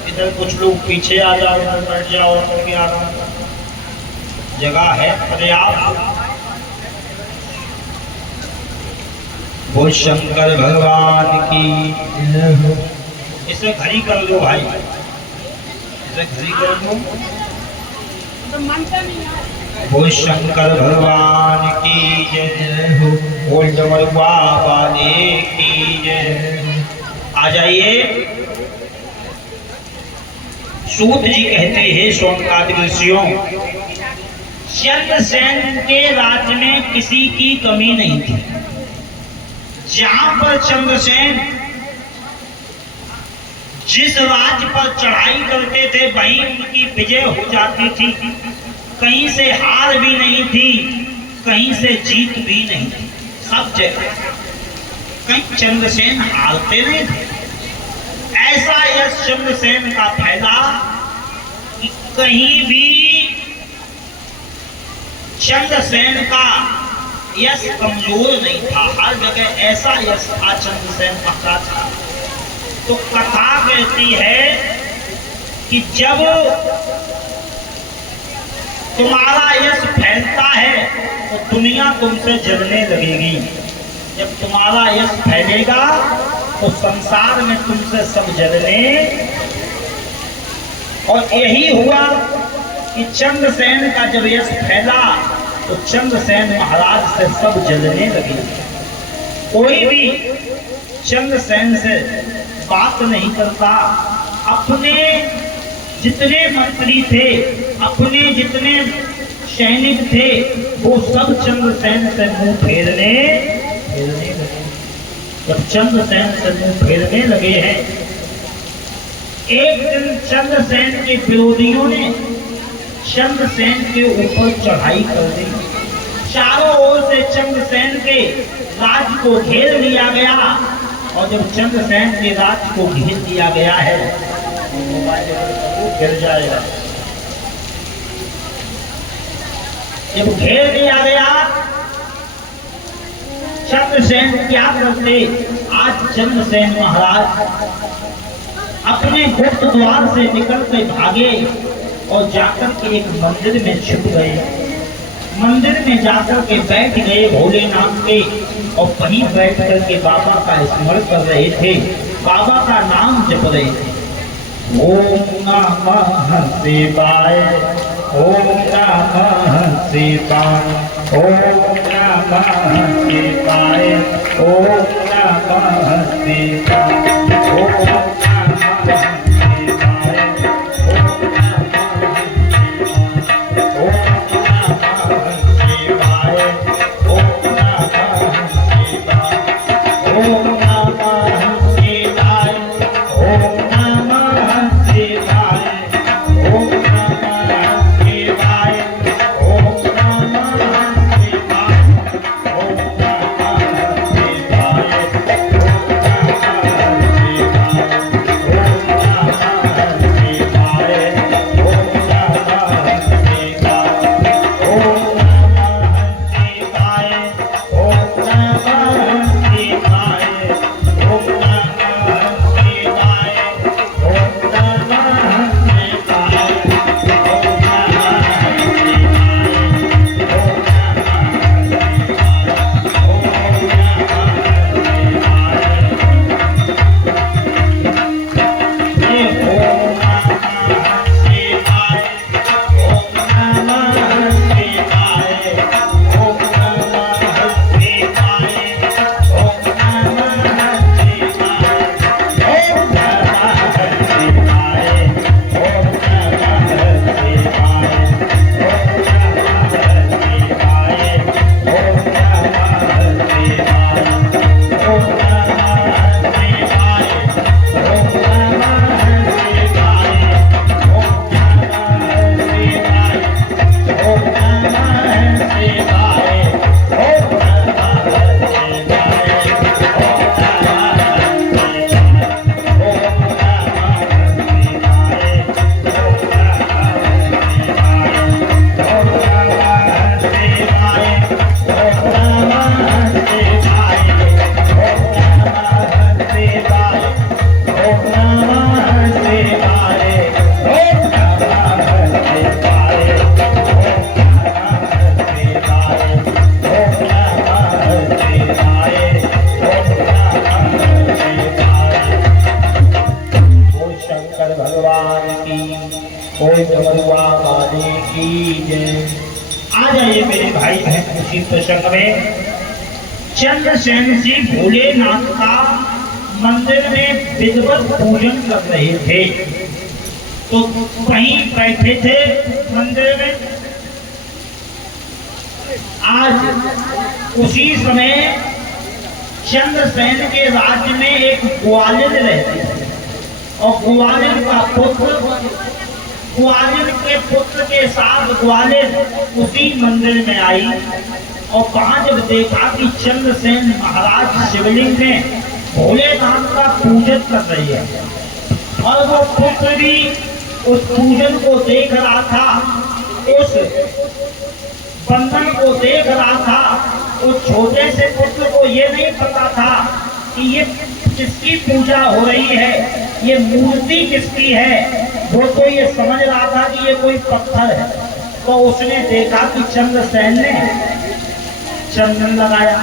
इधर कुछ लोग पीछे आ जाओ, इधर बैठ जाओ, करके आ रहा जगह है पर्याप्त। वो शंकर भगवान की जय हो। इसे घड़ी कर दो भाई, इसे घड़ी कर दो। वो शंकर भगवान की जय हो। बोल डमरुआ वाले की जय। आ जाइए। सूत जी कहते हैं सोमनाथ ऋषियों, चंद्रसेन के राज्य में किसी की कमी नहीं थी। जहां पर चंद्रसेन जिस राज्य पर चढ़ाई करते थे वहीं उनकी विजय हो जाती थी। कहीं से हार भी नहीं थी, कहीं से जीत भी नहीं थी, सब जगह कहीं चंद्रसेन हारते नहीं थे। ऐसा यश चंद्रसेन का फैला कि कहीं भी चंद्रसेन का यश कमजोर नहीं था, हर जगह ऐसा यश था चंद्रसेन का था। तो कथा कहती है कि जब तुम्हारा यश फैलता है तो दुनिया तुमसे जलने लगेगी। जब तुम्हारा यश फैलेगा तो संसार में तुमसे सब जलने। और यही हुआ कि चंद्रसेन का जब यश फैला तो चंद्रसेन महाराज से सब जलने लगे। कोई भी चंद्रसेन से बात नहीं करता। अपने जितने मंत्री थे, अपने जितने सैनिक थे, वो सब चंद्रसेन से मुंह फेरने लगे। जब चंद्रसेन से मुंह फेरने लगे हैं, एक दिन चंद्रसेन के विरोधियों ने चंद्रसेन के ऊपर चढ़ाई कर दी। चारों ओर से चंद्रसेन के राज्य को घेर लिया गया। और जब चंद्रसेन के राज्य को घेर लिया गया है तो गिर जाएगा। जब घेर दिया गया, चंद्रसेन क्या करते? आज चंद्रसेन महाराज अपने गुप्त द्वार से निकल के भागे और जाकर के एक मंदिर में छिप गए। मंदिर में जाकर के बैठ गए भोलेनाथ के, और वहीं बैठ कर के बाबा का स्मरण कर रहे थे, बाबा का नाम जप रहे थे। ओम नमः शिवाय, ओम नमः शिवाय, ओम नमः शिवाय, ओम नमः शिवाय, ओम नमः आ जाइए मेरे भाई बहन। उसी प्रसंग में चंद्रसेन जी भोलेनाथ का मंदिर में विधिवत पूजन कर रहे थे, तो वहीं बैठे थे मंदिर में। आज उसी समय चंद्रसेन के राज्य में एक ग्वालिन रहते थे, और ग्वालिन का पुत्र, ग्वालिन के पुत्र के साथ ग्वालिन उसी मंदिर में आई, और वहां जब देखा कि चंद्रसेन महाराज शिवलिंग में भोलेनाथ का पूजन कर रही है, और वो पुत्र भी उस पूजन को देख रहा था, उस बंधन को देख रहा था। उस छोटे से पुत्र को ये नहीं पता था कि ये किसकी पूजा हो रही है, ये मूर्ति किसकी है। वो तो ये समझ रहा था कि ये कोई पत्थर है। तो उसने देखा कि चंद्रसेन ने चंदन लगाया,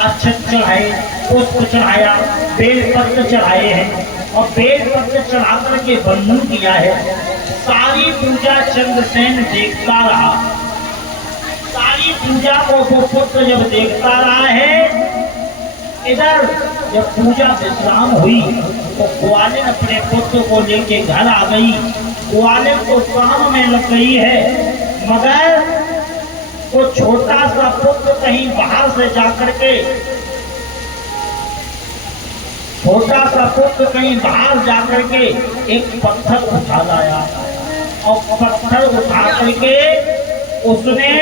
अक्षत चढ़ाए, पुष्प चढ़ाया, बेलपत्र चढ़ाए हैं, और बेलपत्र चढ़ा करके बंधन किया है। सारी पूजा चंद्रसेन देखता रहा। सारी पूजा को वो पुत्र जब देखता रहा है, इधर जब पूजा विश्राम हुई तो ग्वालिन अपने पुत्र को लेके घर आ गई। ग्वालिन तो काम में लग गई है, मगर वो छोटा सा पुत्र कहीं बाहर से जाकर के, छोटा सा पुत्र कहीं बाहर जाकर के एक पत्थर उठा लाया, और पत्थर उठा करके उसने